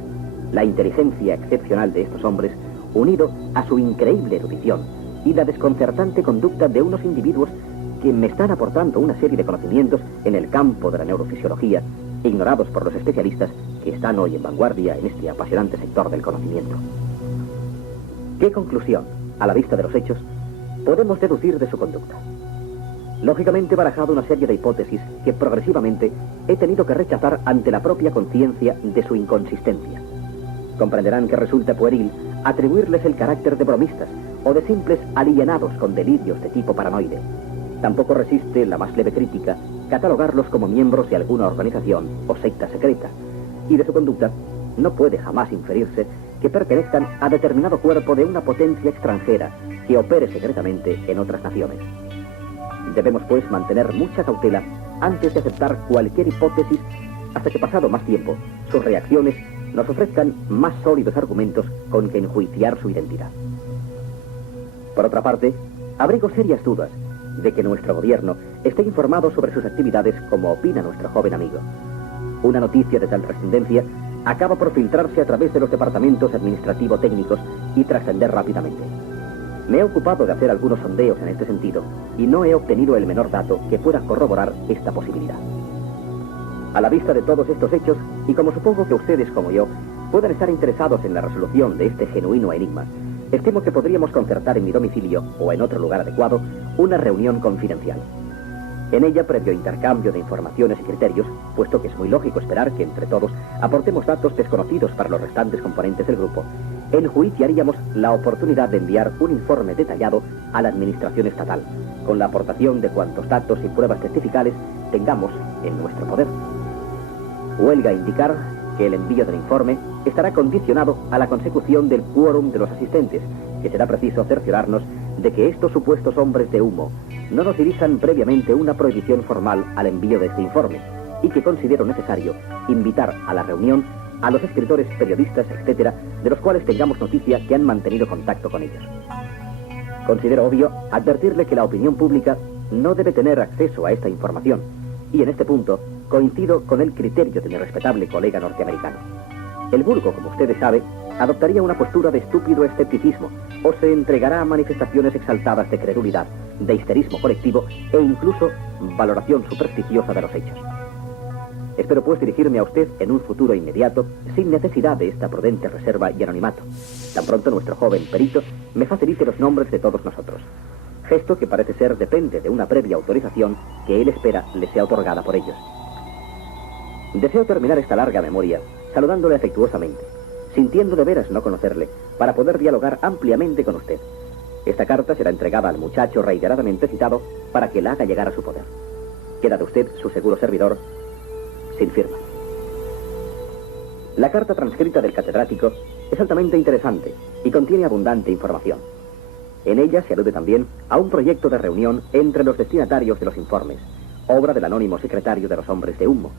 La inteligencia excepcional de estos hombres, unido a su increíble erudición y la desconcertante conducta de unos individuos que me están aportando una serie de conocimientos en el campo de la neurofisiología, ignorados por los especialistas que están hoy en vanguardia en este apasionante sector del conocimiento. ¿Qué conclusión, a la vista de los hechos, podemos deducir de su conducta? Lógicamente he barajado una serie de hipótesis que progresivamente he tenido que rechazar ante la propia conciencia de su inconsistencia. Comprenderán que resulta pueril atribuirles el carácter de bromistas o de simples alienados con delirios de tipo paranoide. Tampoco resiste la más leve crítica catalogarlos como miembros de alguna organización o secta secreta, y de su conducta no puede jamás inferirse que pertenezcan a determinado cuerpo de una potencia extranjera que opere secretamente en otras naciones. Debemos, pues, mantener mucha cautela antes de aceptar cualquier hipótesis hasta que, pasado más tiempo, sus reacciones nos ofrezcan más sólidos argumentos con que enjuiciar su identidad. Por otra parte, abrigo serias dudas de que nuestro gobierno esté informado sobre sus actividades como opina nuestro joven amigo. Una noticia de tal trascendencia acaba por filtrarse a través de los departamentos administrativo-técnicos y trascender rápidamente. Me he ocupado de hacer algunos sondeos en este sentido y no he obtenido el menor dato que pueda corroborar esta posibilidad. A la vista de todos estos hechos, y como supongo que ustedes, como yo, puedan estar interesados en la resolución de este genuino enigma, estimo que podríamos concertar en mi domicilio o en otro lugar adecuado una reunión confidencial. En ella, previo intercambio de informaciones y criterios, puesto que es muy lógico esperar que entre todos aportemos datos desconocidos para los restantes componentes del grupo, enjuiciaríamos la oportunidad de enviar un informe detallado a la administración estatal, con la aportación de cuantos datos y pruebas testificales tengamos en nuestro poder. Huelga indicar que el envío del informe estará condicionado a la consecución del quórum de los asistentes, que será preciso cerciorarnos de que estos supuestos hombres de humo no nos dirijan previamente una prohibición formal al envío de este informe, y que considero necesario invitar a la reunión a los escritores, periodistas, etcétera, de los cuales tengamos noticia que han mantenido contacto con ellos. Considero obvio advertirle que la opinión pública no debe tener acceso a esta información, y en este punto coincido con el criterio de mi respetable colega norteamericano. El vulgo, como ustedes saben, adoptaría una postura de estúpido escepticismo o se entregará a manifestaciones exaltadas de credulidad, de histerismo colectivo e incluso valoración supersticiosa de los hechos. Espero, pues, dirigirme a usted en un futuro inmediato sin necesidad de esta prudente reserva y anonimato, tan pronto nuestro joven perito me facilite los nombres de todos nosotros, gesto que parece ser depende de una previa autorización que él espera le sea otorgada por ellos. Deseo terminar esta larga memoria saludándole afectuosamente, sintiendo de veras no conocerle, para poder dialogar ampliamente con usted. Esta carta será entregada al muchacho reiteradamente citado para que la haga llegar a su poder. Queda de usted su seguro servidor, sin firma. La carta transcrita del catedrático es altamente interesante y contiene abundante información. En ella se alude también a un proyecto de reunión entre los destinatarios de los informes, obra del anónimo secretario de los hombres de humo.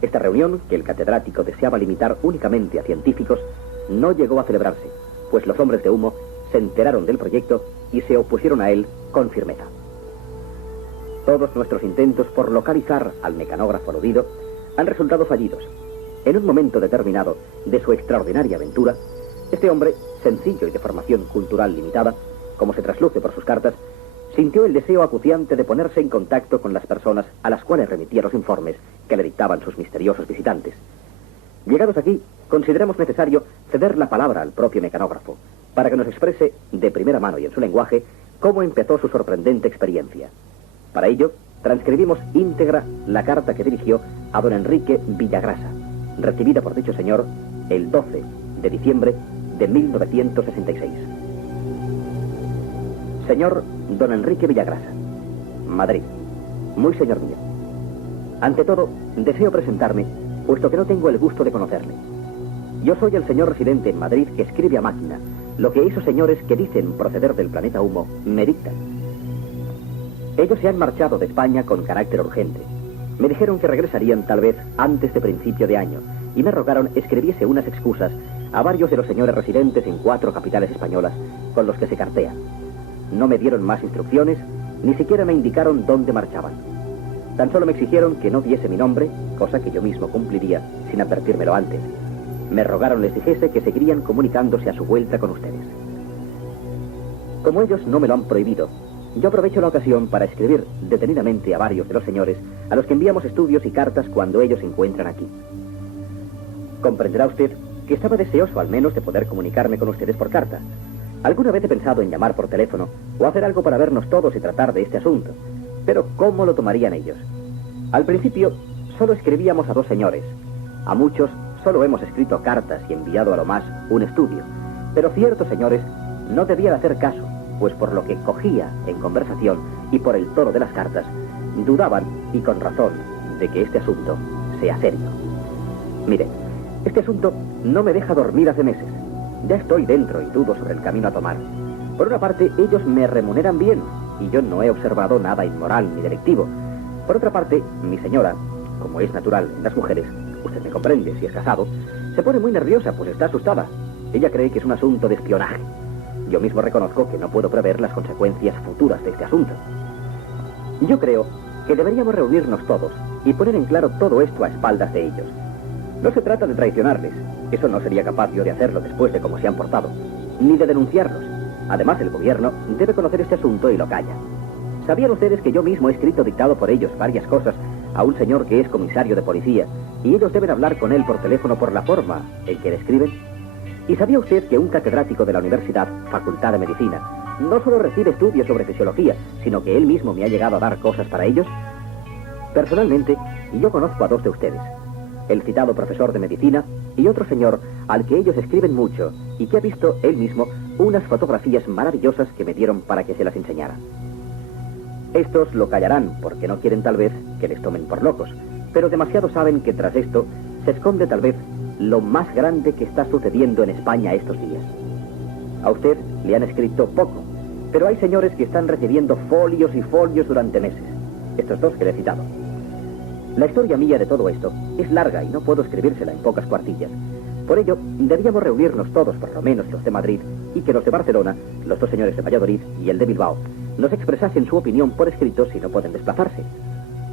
Esta reunión, que el catedrático deseaba limitar únicamente a científicos, no llegó a celebrarse, pues los hombres de humo se enteraron del proyecto y se opusieron a él con firmeza. Todos nuestros intentos por localizar al mecanógrafo aludido han resultado fallidos. En un momento determinado de su extraordinaria aventura, este hombre, sencillo y de formación cultural limitada, como se trasluce por sus cartas, sintió el deseo acuciante de ponerse en contacto con las personas a las cuales remitía los informes que le dictaban sus misteriosos visitantes. Llegados aquí, consideramos necesario ceder la palabra al propio mecanógrafo, para que nos exprese de primera mano y en su lenguaje cómo empezó su sorprendente experiencia. Para ello, transcribimos íntegra la carta que dirigió a don Enrique Villagrasa, recibida por dicho señor el 12 de diciembre de 1966. Señor don Enrique Villagrasa, Madrid. Muy señor mío. Ante todo, deseo presentarme, puesto que no tengo el gusto de conocerle. Yo soy el señor residente en Madrid que escribe a máquina lo que esos señores que dicen proceder del planeta Humo me dictan. Ellos se han marchado de España con carácter urgente. Me dijeron que regresarían tal vez antes de principio de año y me rogaron escribiese unas excusas a varios de los señores residentes en 4 capitales españolas con los que se cartean. No me dieron más instrucciones, ni siquiera me indicaron dónde marchaban. Tan solo me exigieron que no diese mi nombre, cosa que yo mismo cumpliría sin advertírmelo antes. Me rogaron les dijese que seguirían comunicándose a su vuelta con ustedes. Como ellos no me lo han prohibido, yo aprovecho la ocasión para escribir detenidamente a varios de los señores a los que enviamos estudios y cartas cuando ellos se encuentran aquí. Comprenderá usted que estaba deseoso al menos de poder comunicarme con ustedes por carta. Alguna vez he pensado en llamar por teléfono o hacer algo para vernos todos y tratar de este asunto, pero ¿cómo lo tomarían ellos? Al principio solo escribíamos a 2 señores. A muchos solo hemos escrito cartas y enviado a lo más un estudio, pero ciertos señores no debían hacer caso, pues por lo que cogía en conversación y por el tono de las cartas, dudaban, y con razón, de que este asunto sea serio. Mire, este asunto no me deja dormir hace meses. Ya estoy dentro y dudo sobre el camino a tomar. Por una parte, ellos me remuneran bien, y yo no he observado nada inmoral ni delictivo. Por otra parte, mi señora, como es natural en las mujeres, usted me comprende si es casado, se pone muy nerviosa, pues está asustada. Ella cree que es un asunto de espionaje. Yo mismo reconozco que no puedo prever las consecuencias futuras de este asunto. Yo creo que deberíamos reunirnos todos y poner en claro todo esto a espaldas de ellos. No se trata de traicionarles, eso no sería capaz yo de hacerlo después de cómo se han portado, ni de denunciarlos. Además, el gobierno debe conocer este asunto y lo calla. ¿Sabían ustedes que yo mismo he escrito dictado por ellos varias cosas a un señor que es comisario de policía y ellos deben hablar con él por teléfono por la forma en que le escriben? ¿Y sabía usted que un catedrático de la Universidad, Facultad de Medicina, no solo recibe estudios sobre fisiología, sino que él mismo me ha llegado a dar cosas para ellos? Personalmente, yo conozco a 2 de ustedes, el citado profesor de medicina y otro señor al que ellos escriben mucho y que ha visto él mismo unas fotografías maravillosas que me dieron para que se las enseñara. Estos lo callarán porque no quieren tal vez que les tomen por locos, pero demasiado saben que tras esto se esconde tal vez lo más grande que está sucediendo en España estos días. A usted le han escrito poco, pero hay señores que están recibiendo folios y folios durante meses. Estos 2 que le he citado. La historia mía de todo esto es larga y no puedo escribírsela en pocas cuartillas. Por ello, debíamos reunirnos todos, por lo menos los de Madrid, y que los de Barcelona, los 2 señores de Valladolid y el de Bilbao, nos expresasen su opinión por escrito si no pueden desplazarse.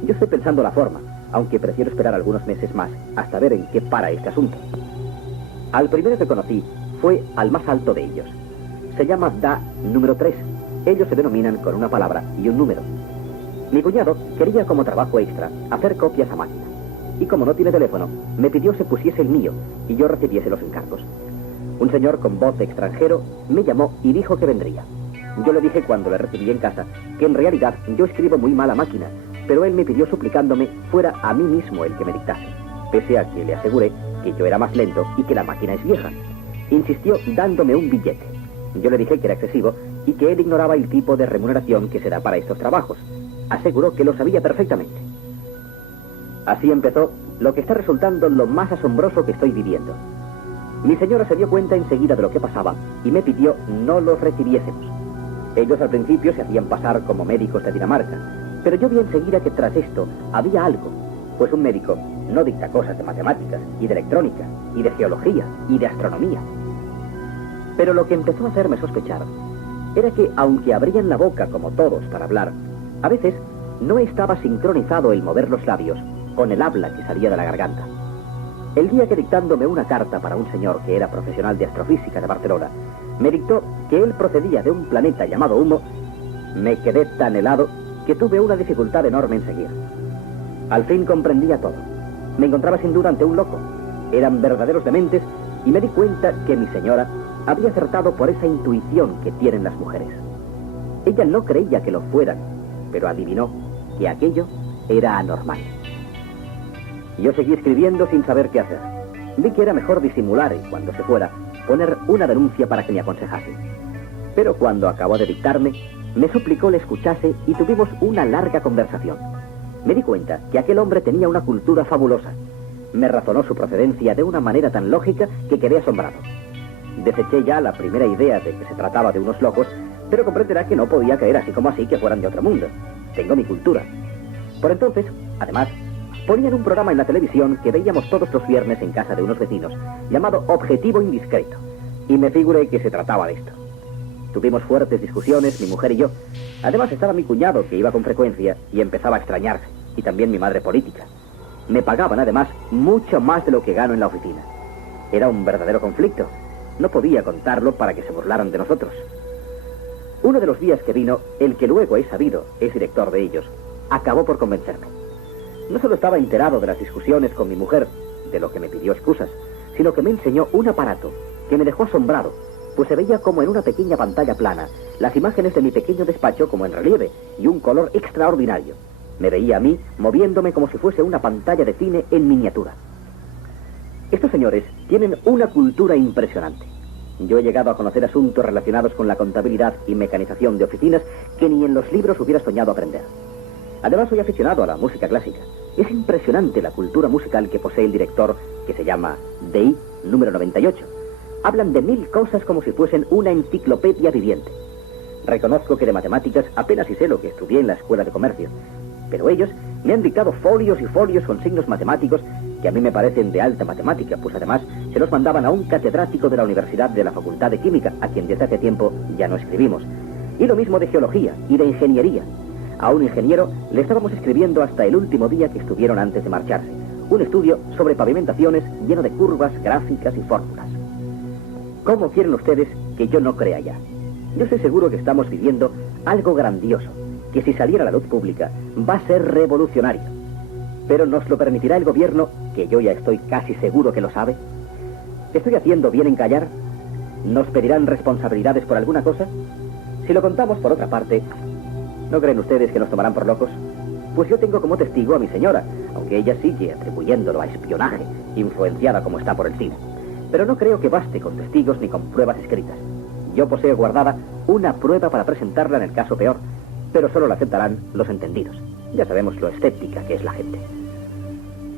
Yo estoy pensando la forma, aunque prefiero esperar algunos meses más hasta ver en qué para este asunto. Al primero que conocí fue al más alto de ellos. Se llama DA número 3. Ellos se denominan con una palabra y un número. Mi cuñado quería como trabajo extra hacer copias a máquina. Y como no tiene teléfono, me pidió se pusiese el mío y yo recibiese los encargos. Un señor con voz de extranjero me llamó y dijo que vendría. Yo le dije cuando le recibí en casa que en realidad yo escribo muy mal a máquina, pero él me pidió suplicándome fuera a mí mismo el que me dictase, pese a que le aseguré que yo era más lento y que la máquina es vieja. Insistió dándome un billete. Yo le dije que era excesivo y que él ignoraba el tipo de remuneración que se da para estos trabajos. Aseguró que lo sabía perfectamente. Así empezó lo que está resultando lo más asombroso que estoy viviendo. Mi señora se dio cuenta enseguida de lo que pasaba y me pidió no los recibiésemos. Ellos al principio se hacían pasar como médicos de Dinamarca, pero yo vi enseguida que tras esto había algo, pues un médico no dicta cosas de matemáticas y de electrónica y de geología y de astronomía. Pero lo que empezó a hacerme sospechar era que, aunque abrían la boca como todos para hablar, a veces no estaba sincronizado el mover los labios con el habla que salía de la garganta. El día que dictándome una carta para un señor que era profesional de astrofísica de Barcelona, me dictó que él procedía de un planeta llamado Humo, me quedé tan helado que tuve una dificultad enorme en seguir. Al fin comprendía todo. Me encontraba sin duda ante un loco, Eran verdaderos dementes y me di cuenta que mi señora había acertado por esa intuición que tienen las mujeres. Ella no creía que lo fueran, pero adivinó que aquello era anormal. Yo seguí escribiendo sin saber qué hacer. Vi que era mejor disimular y, cuando se fuera, poner una denuncia para que me aconsejase. Pero cuando acabó de dictarme, me suplicó le escuchase y tuvimos una larga conversación. Me di cuenta que aquel hombre tenía una cultura fabulosa. Me razonó su procedencia de una manera tan lógica que quedé asombrado. Deseché ya la primera idea de que se trataba de unos locos, pero comprenderá que no podía creer así como así que fueran de otro mundo. Tengo mi cultura. Por entonces, además, ponían un programa en la televisión que veíamos todos los viernes en casa de unos vecinos, llamado Objetivo Indiscreto, y me figuré que se trataba de esto. Tuvimos fuertes discusiones, mi mujer y yo. Además estaba mi cuñado, que iba con frecuencia, y empezaba a extrañarse, y también mi madre política. Me pagaban, además, mucho más de lo que gano en la oficina. Era un verdadero conflicto. No podía contarlo para que se burlaran de nosotros. Uno de los días que vino, el que luego he sabido es director de ellos, acabó por convencerme. No solo estaba enterado de las discusiones con mi mujer, de lo que me pidió excusas, sino que me enseñó un aparato que me dejó asombrado, pues se veía como en una pequeña pantalla plana las imágenes de mi pequeño despacho como en relieve y un color extraordinario. Me veía a mí moviéndome como si fuese una pantalla de cine en miniatura. Estos señores tienen una cultura impresionante. Yo he llegado a conocer asuntos relacionados con la contabilidad y mecanización de oficinas que ni en los libros hubiera soñado aprender. Además, soy aficionado a la música clásica. Es impresionante la cultura musical que posee el director, que se llama DI número 98. Hablan de 1000 cosas como si fuesen una enciclopedia viviente. Reconozco que de matemáticas apenas sé lo que estudié en la escuela de comercio, pero ellos me han dictado folios y folios con signos matemáticos que a mí me parecen de alta matemática, pues además se los mandaban a un catedrático de la Universidad de la Facultad de Química, a quien desde hace tiempo ya no escribimos. Y lo mismo de geología y de ingeniería. A un ingeniero le estábamos escribiendo hasta el último día que estuvieron antes de marcharse. Un estudio sobre pavimentaciones lleno de curvas, gráficas y fórmulas. ¿Cómo quieren ustedes que yo no crea ya? Yo estoy seguro que estamos viviendo algo grandioso, que si saliera a la luz pública va a ser revolucionario. Pero ¿nos lo permitirá el gobierno, que yo ya estoy casi seguro que lo sabe? ¿Estoy haciendo bien en callar? ¿Nos pedirán responsabilidades por alguna cosa? Si lo contamos por otra parte, ¿no creen ustedes que nos tomarán por locos? Pues yo tengo como testigo a mi señora, aunque ella sigue atribuyéndolo a espionaje, influenciada como está por el cine. Pero no creo que baste con testigos ni con pruebas escritas. Yo poseo guardada una prueba para presentarla en el caso peor, pero solo la aceptarán los entendidos. Ya sabemos lo escéptica que es la gente.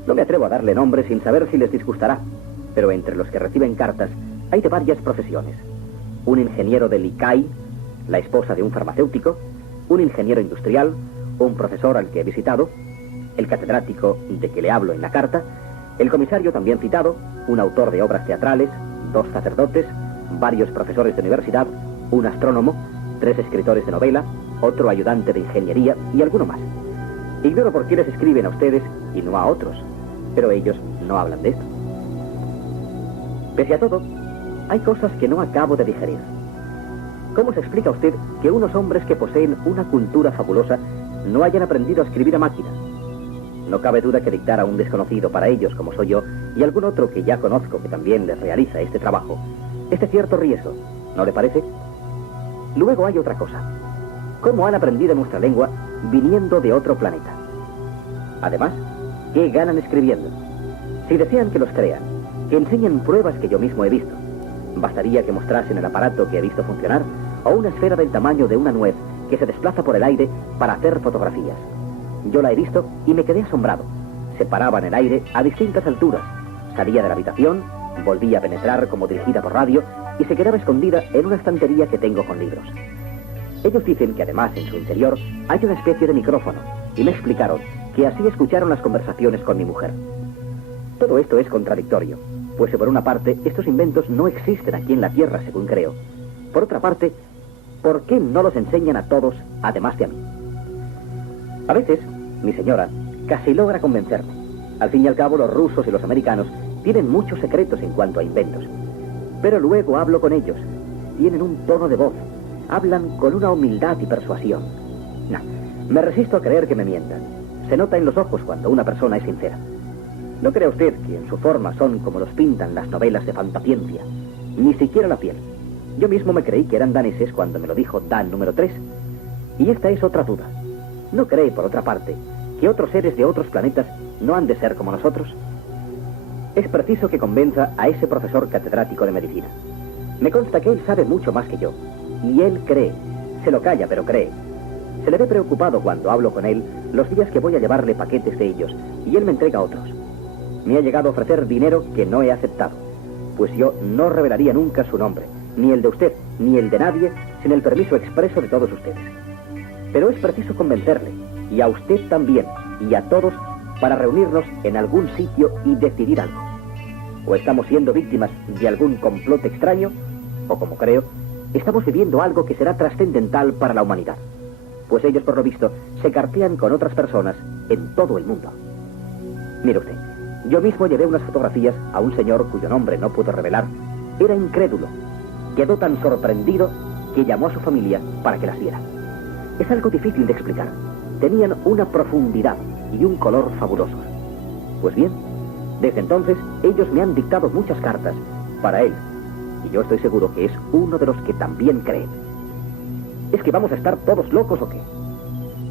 No me atrevo a darle nombre sin saber si les disgustará, pero entre los que reciben cartas hay de varias profesiones. Un ingeniero del ICAI, la esposa de un farmacéutico, un ingeniero industrial, un profesor al que he visitado, el catedrático de que le hablo en la carta, el comisario también citado, un autor de obras teatrales, 2 sacerdotes, varios profesores de universidad, un astrónomo, 3 escritores de novela, otro ayudante de ingeniería y alguno más. Ignoro por qué les escriben a ustedes y no a otros, pero ellos no hablan de esto. Pese a todo, hay cosas que no acabo de digerir. ¿Cómo se explica usted que unos hombres que poseen una cultura fabulosa no hayan aprendido a escribir a máquina? No cabe duda que dictar a un desconocido para ellos, como soy yo, y algún otro que ya conozco que también les realiza este trabajo, es de cierto riesgo, ¿no le parece? Luego hay otra cosa. ¿Cómo han aprendido nuestra lengua viniendo de otro planeta? Además, ¿qué ganan escribiendo? Si desean que los crean, que enseñen pruebas que yo mismo he visto, bastaría que mostrasen el aparato que he visto funcionar o una esfera del tamaño de una nuez que se desplaza por el aire para hacer fotografías. Yo la he visto y me quedé asombrado. Se paraba en el aire a distintas alturas, salía de la habitación, volvía a penetrar como dirigida por radio y se quedaba escondida en una estantería que tengo con libros. Ellos dicen que además en su interior hay una especie de micrófono y me explicaron que así escucharon las conversaciones con mi mujer. Todo esto es contradictorio, pues por una parte estos inventos no existen aquí en la Tierra, según creo. Por otra parte, ¿por qué no los enseñan a todos, además de a mí? A veces, mi señora casi logra convencerme. Al fin y al cabo, los rusos y los americanos tienen muchos secretos en cuanto a inventos. Pero luego hablo con ellos. Tienen un tono de voz. Hablan con una humildad y persuasión. Me resisto a creer que me mientan. Se nota en los ojos cuando una persona es sincera. No crea usted que en su forma son como los pintan las novelas de fantasciencia, ni siquiera la piel. Yo mismo me creí que eran daneses cuando me lo dijo Dan número 3. Y esta es otra duda. ¿No cree, por otra parte, que otros seres de otros planetas no han de ser como nosotros? Es preciso que convenza a ese profesor catedrático de medicina. Me consta que él sabe mucho más que yo. Y él cree. Se lo calla, pero cree. Se le ve preocupado cuando hablo con él los días que voy a llevarle paquetes de ellos, y él me entrega otros. Me ha llegado a ofrecer dinero que no he aceptado, pues yo no revelaría nunca su nombre, ni el de usted, ni el de nadie, sin el permiso expreso de todos ustedes. Pero es preciso convencerle, y a usted también, y a todos, para reunirnos en algún sitio y decidir algo. O estamos siendo víctimas de algún complot extraño, o como creo, estamos viviendo algo que será trascendental para la humanidad. Pues ellos, por lo visto, se cartean con otras personas en todo el mundo. Mire usted, yo mismo llevé unas fotografías a un señor cuyo nombre no puedo revelar. Era incrédulo. Quedó tan sorprendido que llamó a su familia para que las viera. Es algo difícil de explicar. Tenían una profundidad y un color fabulosos. Pues bien, desde entonces ellos me han dictado muchas cartas para él. Y yo estoy seguro que es uno de los que también creen. ¿Es que vamos a estar todos locos o qué?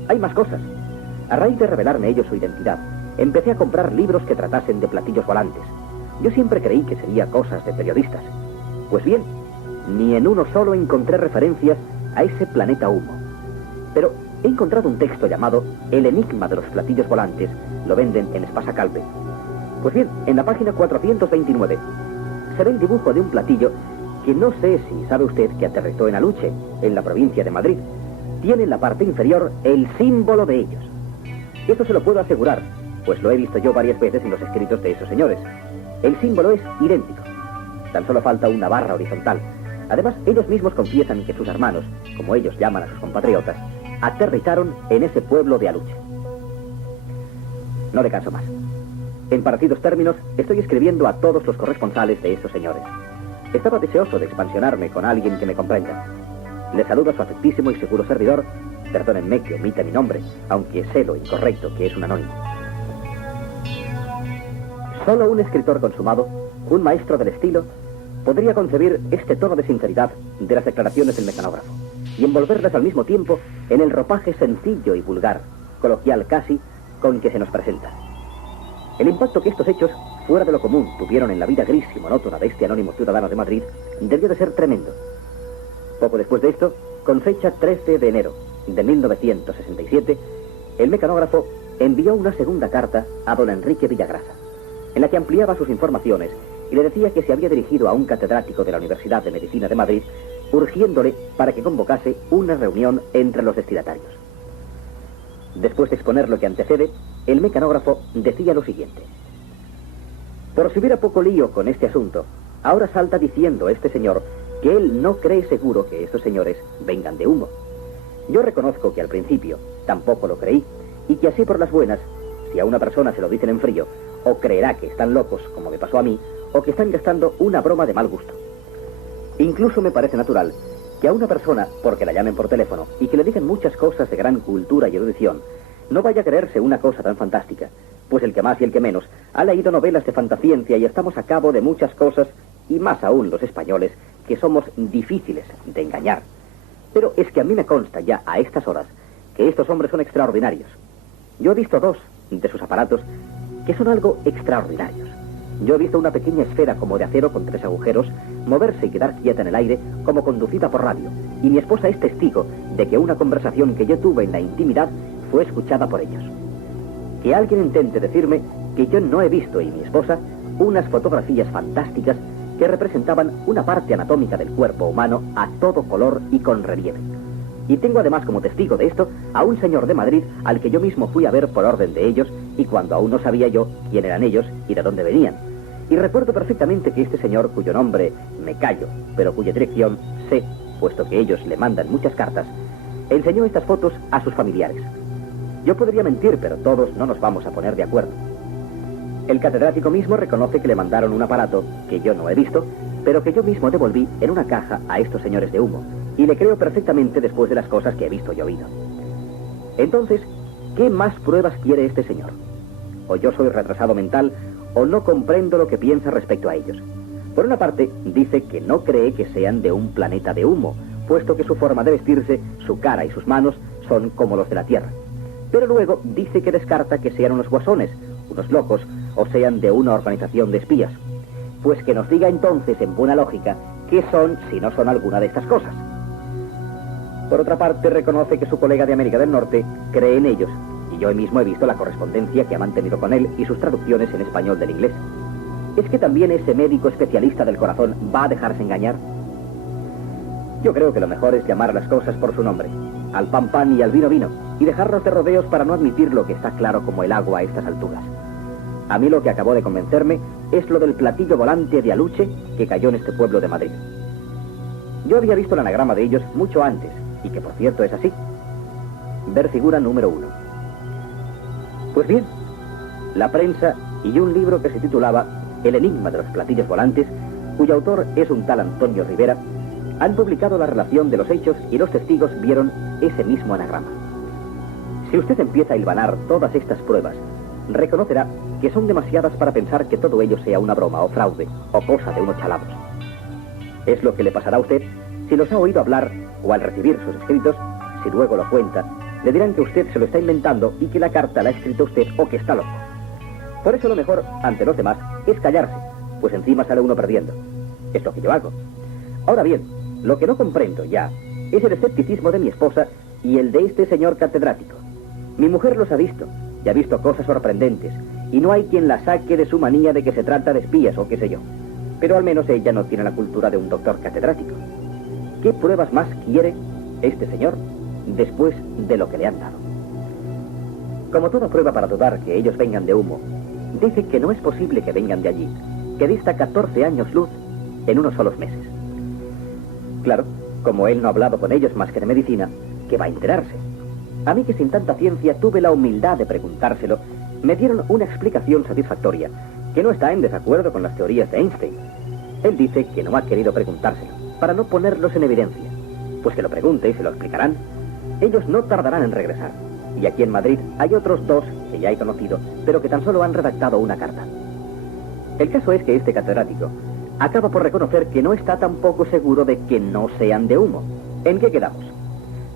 Hay más cosas. A raíz de revelarme ellos su identidad, empecé a comprar libros que tratasen de platillos volantes. Yo siempre creí que sería cosas de periodistas. Pues bien, ni en uno solo encontré referencias a ese planeta humo. Pero he encontrado un texto llamado El enigma de los platillos volantes. Lo venden en Espasacalpe. Pues bien, en la página 429 se ve el dibujo de un platillo que no sé si sabe usted que aterrizó en Aluche, en la provincia de Madrid. Tiene en la parte inferior el símbolo de ellos. Esto se lo puedo asegurar, pues lo he visto yo varias veces en los escritos de esos señores. El símbolo es idéntico. Tan solo falta una barra horizontal. Además, ellos mismos confiesan que sus hermanos, como ellos llaman a sus compatriotas, aterrizaron en ese pueblo de Aluche. No le canso más. En parecidos términos, estoy escribiendo a todos los corresponsales de esos señores. Estaba deseoso de expansionarme con alguien que me comprenda. Le saluda su afectísimo y seguro servidor. Perdónenme que omita mi nombre, aunque sé lo incorrecto que es un anónimo. Solo un escritor consumado, un maestro del estilo, podría concebir este tono de sinceridad de las declaraciones del mecanógrafo y envolverlas al mismo tiempo en el ropaje sencillo y vulgar, coloquial casi, con que se nos presenta. El impacto que estos hechos, fuera de lo común, tuvieron en la vida gris y monótona de este anónimo ciudadano de Madrid, debió de ser tremendo. Poco después de esto, con fecha 13 de enero de 1967, el mecanógrafo envió una segunda carta a don Enrique Villagrasa, en la que ampliaba sus informaciones y le decía que se había dirigido a un catedrático de la Universidad de Medicina de Madrid, urgiéndole para que convocase una reunión entre los destinatarios. Después de exponer lo que antecede, el mecanógrafo decía lo siguiente: por si hubiera poco lío con este asunto, ahora salta diciendo este señor que él no cree seguro que estos señores vengan de humo. Yo reconozco que al principio tampoco lo creí, y que así por las buenas, si a una persona se lo dicen en frío, o creerá que están locos, como me pasó a mí, o que están gastando una broma de mal gusto. Incluso me parece natural que a una persona, porque la llamen por teléfono y que le digan muchas cosas de gran cultura y erudición, no vaya a creerse una cosa tan fantástica, pues el que más y el que menos ha leído novelas de fantasciencia y estamos a cabo de muchas cosas, y más aún los españoles, que somos difíciles de engañar. Pero es que a mí me consta ya a estas horas que estos hombres son extraordinarios. Yo he visto dos de sus aparatos que son algo extraordinarios. Yo he visto una pequeña esfera como de acero con 3 agujeros moverse y quedar quieta en el aire como conducida por radio, y mi esposa es testigo de que una conversación que yo tuve en la intimidad fue escuchada por ellos. Que alguien intente decirme que yo no he visto, y mi esposa, unas fotografías fantásticas que representaban una parte anatómica del cuerpo humano a todo color y con relieve. Y tengo además como testigo de esto a un señor de Madrid al que yo mismo fui a ver por orden de ellos, y cuando aún no sabía yo quién eran ellos y de dónde venían. Y recuerdo perfectamente que este señor, cuyo nombre me callo, pero cuya dirección sé, puesto que ellos le mandan muchas cartas, enseñó estas fotos a sus familiares. Yo podría mentir, pero todos no nos vamos a poner de acuerdo. El catedrático mismo reconoce que le mandaron un aparato que yo no he visto, pero que yo mismo devolví en una caja a estos señores de humo, y le creo perfectamente después de las cosas que he visto y oído. Entonces, ¿qué más pruebas quiere este señor? O yo soy retrasado mental, o no comprendo lo que piensa respecto a ellos. Por una parte, dice que no cree que sean de un planeta de humo, puesto que su forma de vestirse, su cara y sus manos son como los de la Tierra. Pero luego dice que descarta que sean unos guasones, unos locos, o sean de una organización de espías. Pues que nos diga entonces, en buena lógica, qué son si no son alguna de estas cosas. Por otra parte, reconoce que su colega de América del Norte cree en ellos, y yo mismo he visto la correspondencia que ha mantenido con él y sus traducciones en español del inglés. ¿Es que también ese médico especialista del corazón va a dejarse engañar? Yo creo que lo mejor es llamar las cosas por su nombre, al pan pan y al vino vino, y dejarnos de rodeos para no admitir lo que está claro como el agua a estas alturas. A mí lo que acabó de convencerme es lo del platillo volante de aluche que cayó en este pueblo de Madrid. Yo había visto el anagrama de ellos mucho antes, y que por cierto es así. Ver figura número 1. Pues bien, la prensa y un libro que se titulaba El enigma de los platillos volantes, cuyo autor es un tal Antonio Rivera, han publicado la relación de los hechos y los testigos vieron ese mismo anagrama. Si usted empieza a hilvanar todas estas pruebas, reconocerá que son demasiadas para pensar que todo ello sea una broma o fraude o cosa de unos chalados. Es lo que le pasará a usted si los ha oído hablar o al recibir sus escritos, si luego lo cuenta, le dirán que usted se lo está inventando y que la carta la ha escrito usted o que está loco. Por eso lo mejor, ante los demás, es callarse, pues encima sale uno perdiendo. Es lo que yo hago. Ahora bien, lo que no comprendo ya es el escepticismo de mi esposa y el de este señor catedrático. Mi mujer los ha visto, y ha visto cosas sorprendentes, y no hay quien la saque de su manía de que se trata de espías o qué sé yo. Pero al menos ella no tiene la cultura de un doctor catedrático. ¿Qué pruebas más quiere este señor después de lo que le han dado? Como toda prueba para dudar que ellos vengan de humo, dice que no es posible que vengan de allí, que dista 14 años luz en unos solos meses. Claro, como él no ha hablado con ellos más que de medicina, ¿qué va a enterarse? A mí, que sin tanta ciencia tuve la humildad de preguntárselo, me dieron una explicación satisfactoria, que no está en desacuerdo con las teorías de Einstein. Él dice que no ha querido preguntárselo, para no ponerlos en evidencia, pues que lo pregunte y se lo explicarán. Ellos no tardarán en regresar, y aquí en Madrid hay otros 2 que ya he conocido, pero que tan solo han redactado una carta. El caso es que este catedrático acaba por reconocer que no está tampoco seguro de que no sean de humo. ¿En qué quedamos?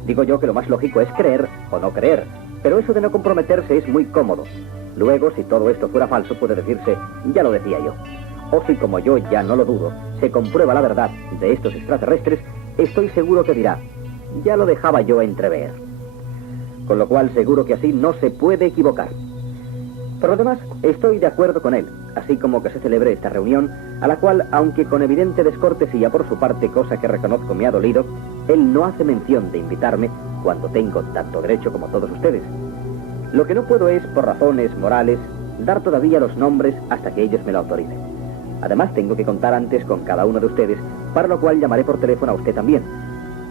Digo yo que lo más lógico es creer o no creer, pero eso de no comprometerse es muy cómodo. Luego, si todo esto fuera falso, puede decirse, ya lo decía yo. O si, como yo ya no lo dudo, se comprueba la verdad de estos extraterrestres, estoy seguro que dirá, ya lo dejaba yo entrever. Con lo cual, seguro que así no se puede equivocar. Por lo demás, estoy de acuerdo con él, así como que se celebre esta reunión, a la cual, aunque con evidente descortesía por su parte, cosa que reconozco me ha dolido, él no hace mención de invitarme cuando tengo tanto derecho como todos ustedes. Lo que no puedo es, por razones morales, dar todavía los nombres hasta que ellos me lo autoricen. Además, tengo que contar antes con cada uno de ustedes, para lo cual llamaré por teléfono a usted también.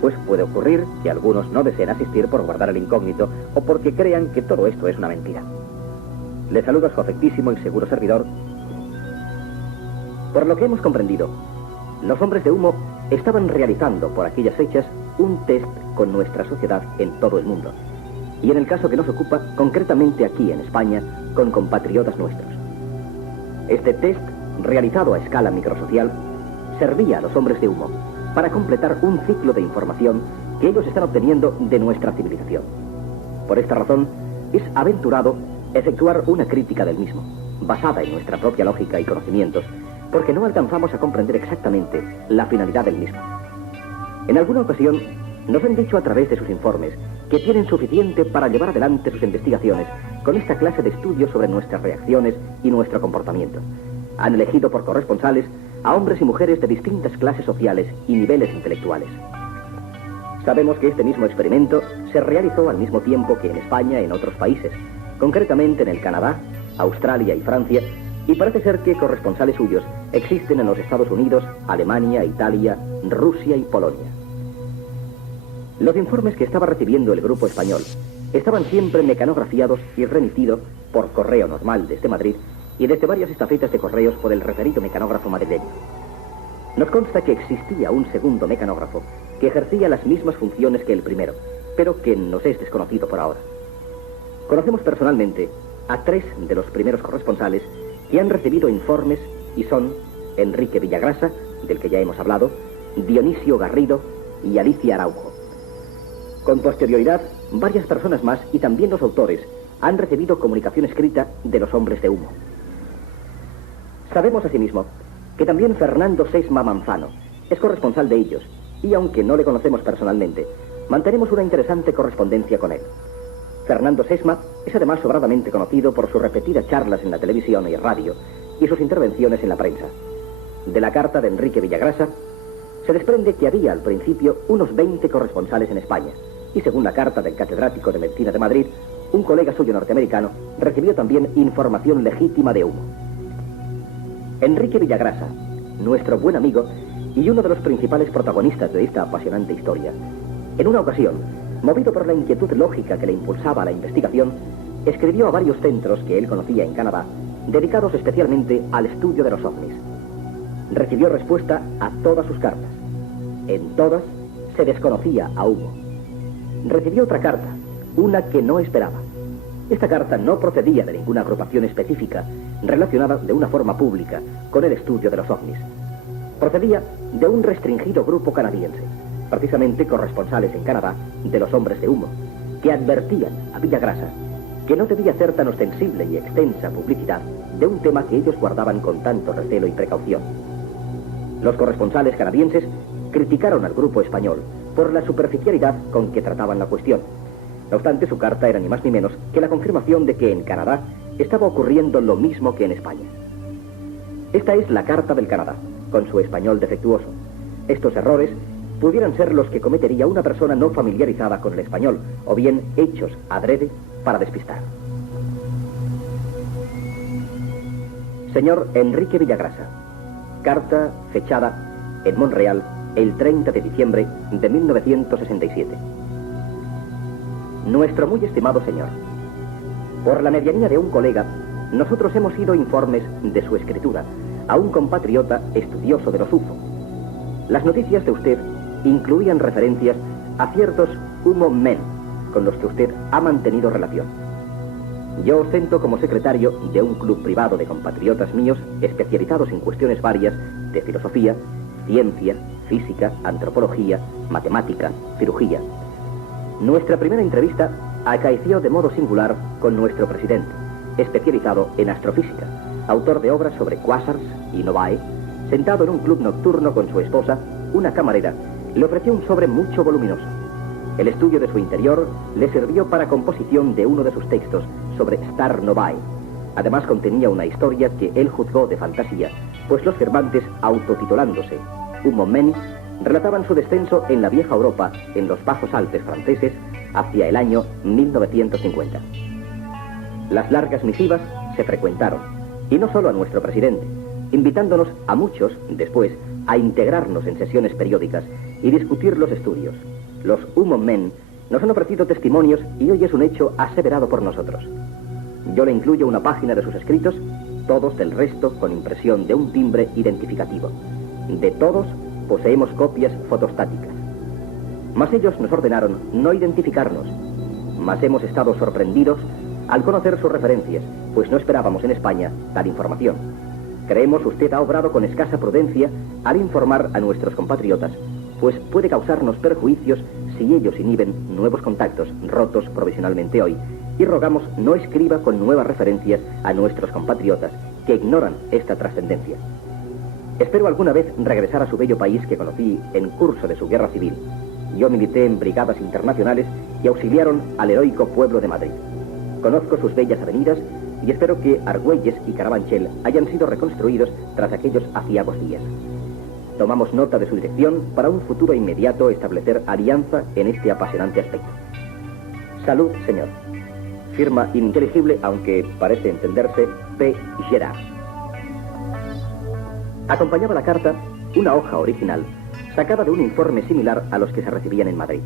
Pues puede ocurrir que algunos no deseen asistir por guardar el incógnito o porque crean que todo esto es una mentira. Le saludo a su afectísimo y seguro servidor. Por lo que hemos comprendido, los hombres de humo estaban realizando por aquellas fechas un test con nuestra sociedad en todo el mundo. Y en el caso que nos ocupa, concretamente aquí en España, con compatriotas nuestros. Este test, realizado a escala microsocial, servía a los hombres de humo para completar un ciclo de información que ellos están obteniendo de nuestra civilización. Por esta razón, es aventurado efectuar una crítica del mismo, basada en nuestra propia lógica y conocimientos, porque no alcanzamos a comprender exactamente la finalidad del mismo. En alguna ocasión, nos han dicho a través de sus informes que tienen suficiente para llevar adelante sus investigaciones con esta clase de estudios sobre nuestras reacciones y nuestro comportamiento. Han elegido por corresponsales a hombres y mujeres de distintas clases sociales y niveles intelectuales. Sabemos que este mismo experimento se realizó al mismo tiempo que en España y en otros países, concretamente en el Canadá, Australia y Francia, y parece ser que corresponsales suyos existen en los Estados Unidos, Alemania, Italia, Rusia y Polonia. Los informes que estaba recibiendo el grupo español estaban siempre mecanografiados y remitidos por correo normal desde Madrid y desde varias estafetas de correos por el referido mecanógrafo madrileño. Nos consta que existía un segundo mecanógrafo que ejercía las mismas funciones que el primero, pero que nos es desconocido por ahora. Conocemos personalmente a 3 de los primeros corresponsales que han recibido informes y son Enrique Villagrasa, del que ya hemos hablado, Dionisio Garrido y Alicia Araujo. Con posterioridad, varias personas más y también los autores han recibido comunicación escrita de los hombres de humo. Sabemos asimismo que también Fernando Sesma Manzano es corresponsal de ellos y aunque no le conocemos personalmente, mantenemos una interesante correspondencia con él. Fernando Sesma es además sobradamente conocido por sus repetidas charlas en la televisión y radio y sus intervenciones en la prensa. De la carta de Enrique Villagrasa se desprende que había al principio unos 20 corresponsales en España y según la carta del catedrático de Medicina de Madrid, un colega suyo norteamericano recibió también información legítima de humo. Enrique Villagrasa, nuestro buen amigo y uno de los principales protagonistas de esta apasionante historia, en una ocasión, movido por la inquietud lógica que le impulsaba a la investigación, escribió a varios centros que él conocía en Canadá, dedicados especialmente al estudio de los ovnis. Recibió respuesta a todas sus cartas. En todas se desconocía a humo. Recibió otra carta, una que no esperaba. Esta carta no procedía de ninguna agrupación específica relacionada de una forma pública con el estudio de los ovnis. Procedía de un restringido grupo canadiense, precisamente corresponsales en Canadá de los hombres de humo, que advertían a Villagrasa que no debía hacer tan ostensible y extensa publicidad de un tema que ellos guardaban con tanto recelo y precaución. Los corresponsales canadienses criticaron al grupo español por la superficialidad con que trataban la cuestión. No obstante, su carta era ni más ni menos que la confirmación de que en Canadá estaba ocurriendo lo mismo que en España. Esta es la carta del Canadá, con su español defectuoso. Estos errores pudieran ser los que cometería una persona no familiarizada con el español, o bien hechos adrede para despistar. Señor Enrique Villagrasa, carta fechada en Montreal el 30 de diciembre de 1967. Nuestro muy estimado señor, por la medianía de un colega, nosotros hemos sido informes de su escritura a un compatriota estudioso de los UFO. Las noticias de usted incluían referencias a ciertos humo men con los que usted ha mantenido relación. Yo ostento como secretario de un club privado de compatriotas míos especializados en cuestiones varias de filosofía, ciencia, física, antropología, matemática, cirugía. Nuestra primera entrevista acaeció de modo singular con nuestro presidente, especializado en astrofísica, autor de obras sobre quasars y novae, sentado en un club nocturno con su esposa, una camarera, le ofreció un sobre mucho voluminoso. El estudio de su interior le sirvió para composición de uno de sus textos sobre Star Novae. Además contenía una historia que él juzgó de fantasía, pues los firmantes, autotitulándose Humo Men, relataban su descenso en la vieja Europa, en los bajos Alpes franceses, hacia el año 1950. Las largas misivas se frecuentaron, y no solo a nuestro presidente, invitándonos a muchos, después, a integrarnos en sesiones periódicas y discutir los estudios. Los Humo Men nos han ofrecido testimonios y hoy es un hecho aseverado por nosotros. Yo le incluyo una página de sus escritos, todos del resto con impresión de un timbre identificativo. De todos poseemos copias fotostáticas. Mas ellos nos ordenaron no identificarnos, mas hemos estado sorprendidos al conocer sus referencias, pues no esperábamos en España tal información. Creemos usted ha obrado con escasa prudencia al informar a nuestros compatriotas, pues puede causarnos perjuicios si ellos inhiben nuevos contactos rotos provisionalmente hoy, y rogamos no escriba con nuevas referencias a nuestros compatriotas que ignoran esta trascendencia. Espero alguna vez regresar a su bello país que conocí en curso de su guerra civil. Yo milité en brigadas internacionales y auxiliaron al heroico pueblo de Madrid. Conozco sus bellas avenidas y espero que Argüelles y Carabanchel hayan sido reconstruidos tras aquellos aciagos días. Tomamos nota de su dirección para un futuro inmediato establecer alianza en este apasionante aspecto. Salud, señor. Firma ininteligible, aunque parece entenderse, P. Gerard. Acompañaba la carta una hoja original sacada de un informe similar a los que se recibían en Madrid.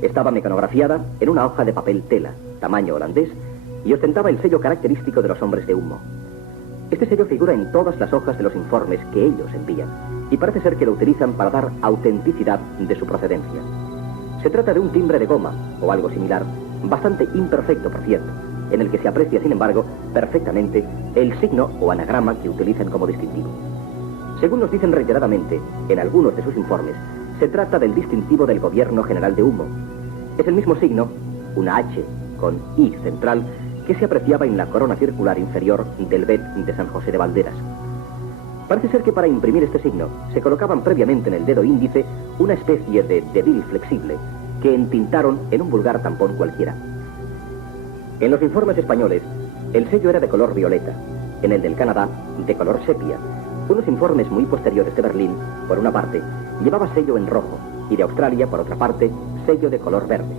Estaba mecanografiada en una hoja de papel tela, tamaño holandés, y ostentaba el sello característico de los hombres de humo. Este sello figura en todas las hojas de los informes que ellos envían, y parece ser que lo utilizan para dar autenticidad de su procedencia. Se trata de un timbre de goma, o algo similar, bastante imperfecto, por cierto, en el que se aprecia, sin embargo, perfectamente el signo o anagrama que utilizan como distintivo. Según nos dicen reiteradamente en algunos de sus informes, se trata del distintivo del Gobierno General de Humo. Es el mismo signo, una H con I central, que se apreciaba en la corona circular inferior del Bet de San José de Valderas. Parece ser que para imprimir este signo se colocaban previamente en el dedo índice una especie de dedil flexible que entintaron en un vulgar tampón cualquiera. En los informes españoles, el sello era de color violeta, en el del Canadá, de color sepia. Unos informes muy posteriores de Berlín, por una parte, llevaba sello en rojo, y de Australia, por otra parte, sello de color verde.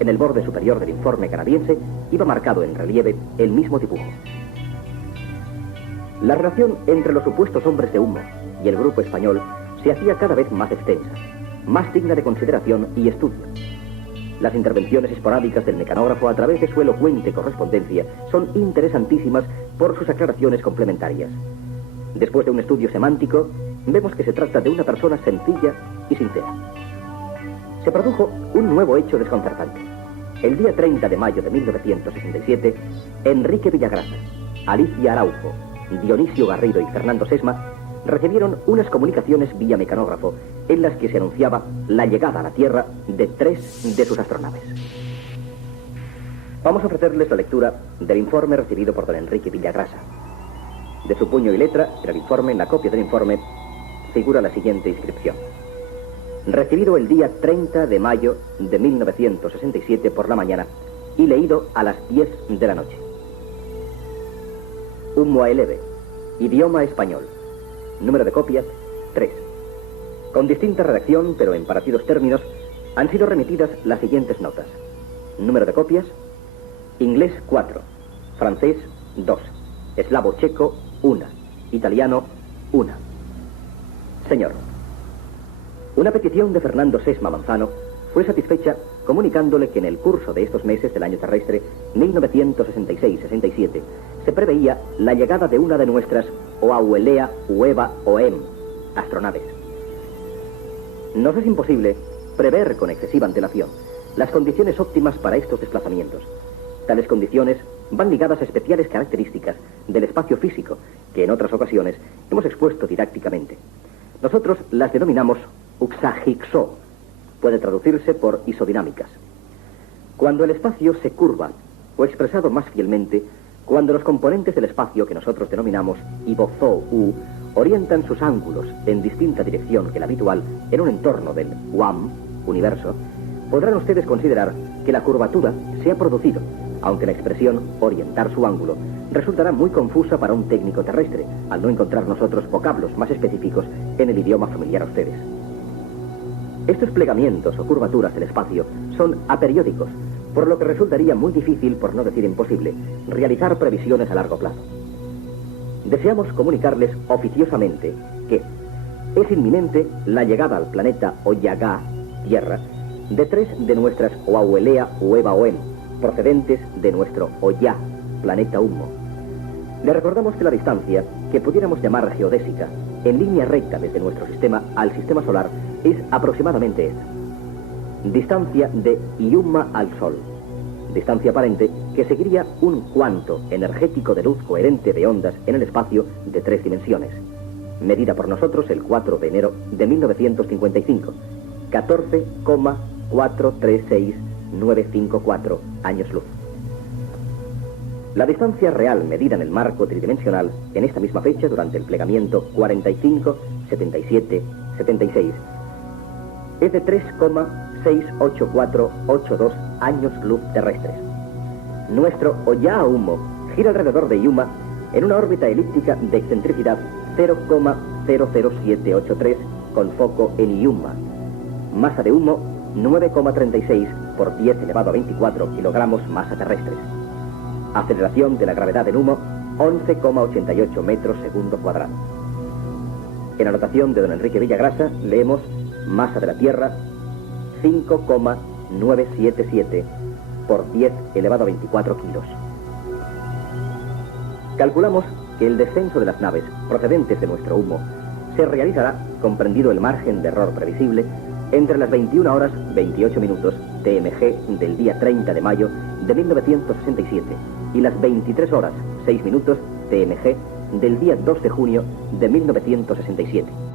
En el borde superior del informe canadiense iba marcado en relieve el mismo dibujo. La relación entre los supuestos hombres de humo y el grupo español se hacía cada vez más extensa, más digna de consideración y estudio. Las intervenciones esporádicas del mecanógrafo a través de su elocuente correspondencia son interesantísimas por sus aclaraciones complementarias. Después de un estudio semántico, vemos que se trata de una persona sencilla y sincera. Se produjo un nuevo hecho desconcertante. El día 30 de mayo de 1967, Enrique Villagrasa, Alicia Araujo, Dionisio Garrido y Fernando Sesma recibieron unas comunicaciones vía mecanógrafo en las que se anunciaba la llegada a la Tierra de 3 de sus astronaves. Vamos a ofrecerles la lectura del informe recibido por don Enrique Villagrasa. De su puño y letra, en el informe, en la copia del informe, figura la siguiente inscripción. Recibido el día 30 de mayo de 1967 por la mañana y leído a las 10 de la noche. Humo Eleve, idioma español. Número de copias, 3. Con distinta redacción, pero en parecidos términos, han sido remitidas las siguientes notas. Número de copias, inglés 4, francés 2, eslavo checo 1, italiano 1. Señor, una petición de Fernando Sesma Manzano fue satisfecha comunicándole que en el curso de estos meses del año terrestre 1966-67 se preveía la llegada de una de nuestras Oauelea Ueva Oem astronaves. Nos es imposible prever con excesiva antelación las condiciones óptimas para estos desplazamientos. Tales condiciones van ligadas a especiales características del espacio físico que en otras ocasiones hemos expuesto didácticamente. Nosotros las denominamos uxagixo, puede traducirse por isodinámicas. Cuando el espacio se curva, o expresado más fielmente, cuando los componentes del espacio que nosotros denominamos ibozou orientan sus ángulos en distinta dirección que la habitual en un entorno del UAM, universo, podrán ustedes considerar que la curvatura se ha producido, aunque la expresión orientar su ángulo resultará muy confusa para un técnico terrestre, al no encontrar nosotros vocablos más específicos en el idioma familiar a ustedes. Estos plegamientos o curvaturas del espacio son aperiódicos, por lo que resultaría muy difícil, por no decir imposible, realizar previsiones a largo plazo. Deseamos comunicarles oficiosamente que es inminente la llegada al planeta Oyagá, Tierra, de 3 de nuestras Oauelea Ueva Oem, procedentes de nuestro Oyá, planeta Humo. Le recordamos que la distancia, que pudiéramos llamar geodésica, en línea recta desde nuestro sistema al sistema solar, es aproximadamente esta. Distancia de Iuma al Sol. Distancia aparente que seguiría un cuanto energético de luz coherente de ondas en el espacio de 3 dimensiones. Medida por nosotros el 4 de enero de 1955. 14,436954 años luz. La distancia real medida en el marco tridimensional en esta misma fecha durante el plegamiento 45, 77, 76 es de 3,68482 años luz terrestres. Nuestro Oyá Humo gira alrededor de Yuma en una órbita elíptica de excentricidad 0,00783 con foco en Yuma. Masa de humo 9,36 por 10 elevado a 24 kilogramos masa terrestres. Aceleración de la gravedad del humo 11,88 metros segundo cuadrado. En anotación de don Enrique Villagrasa leemos masa de la Tierra 5,977 por 10 elevado a 24 kilos. Calculamos que el descenso de las naves procedentes de nuestro humo se realizará, comprendido el margen de error previsible, entre las 21 horas 28 minutos TMG del día 30 de mayo de 1967 y las 23 horas 6 minutos TNG del día 2 de junio de 1967.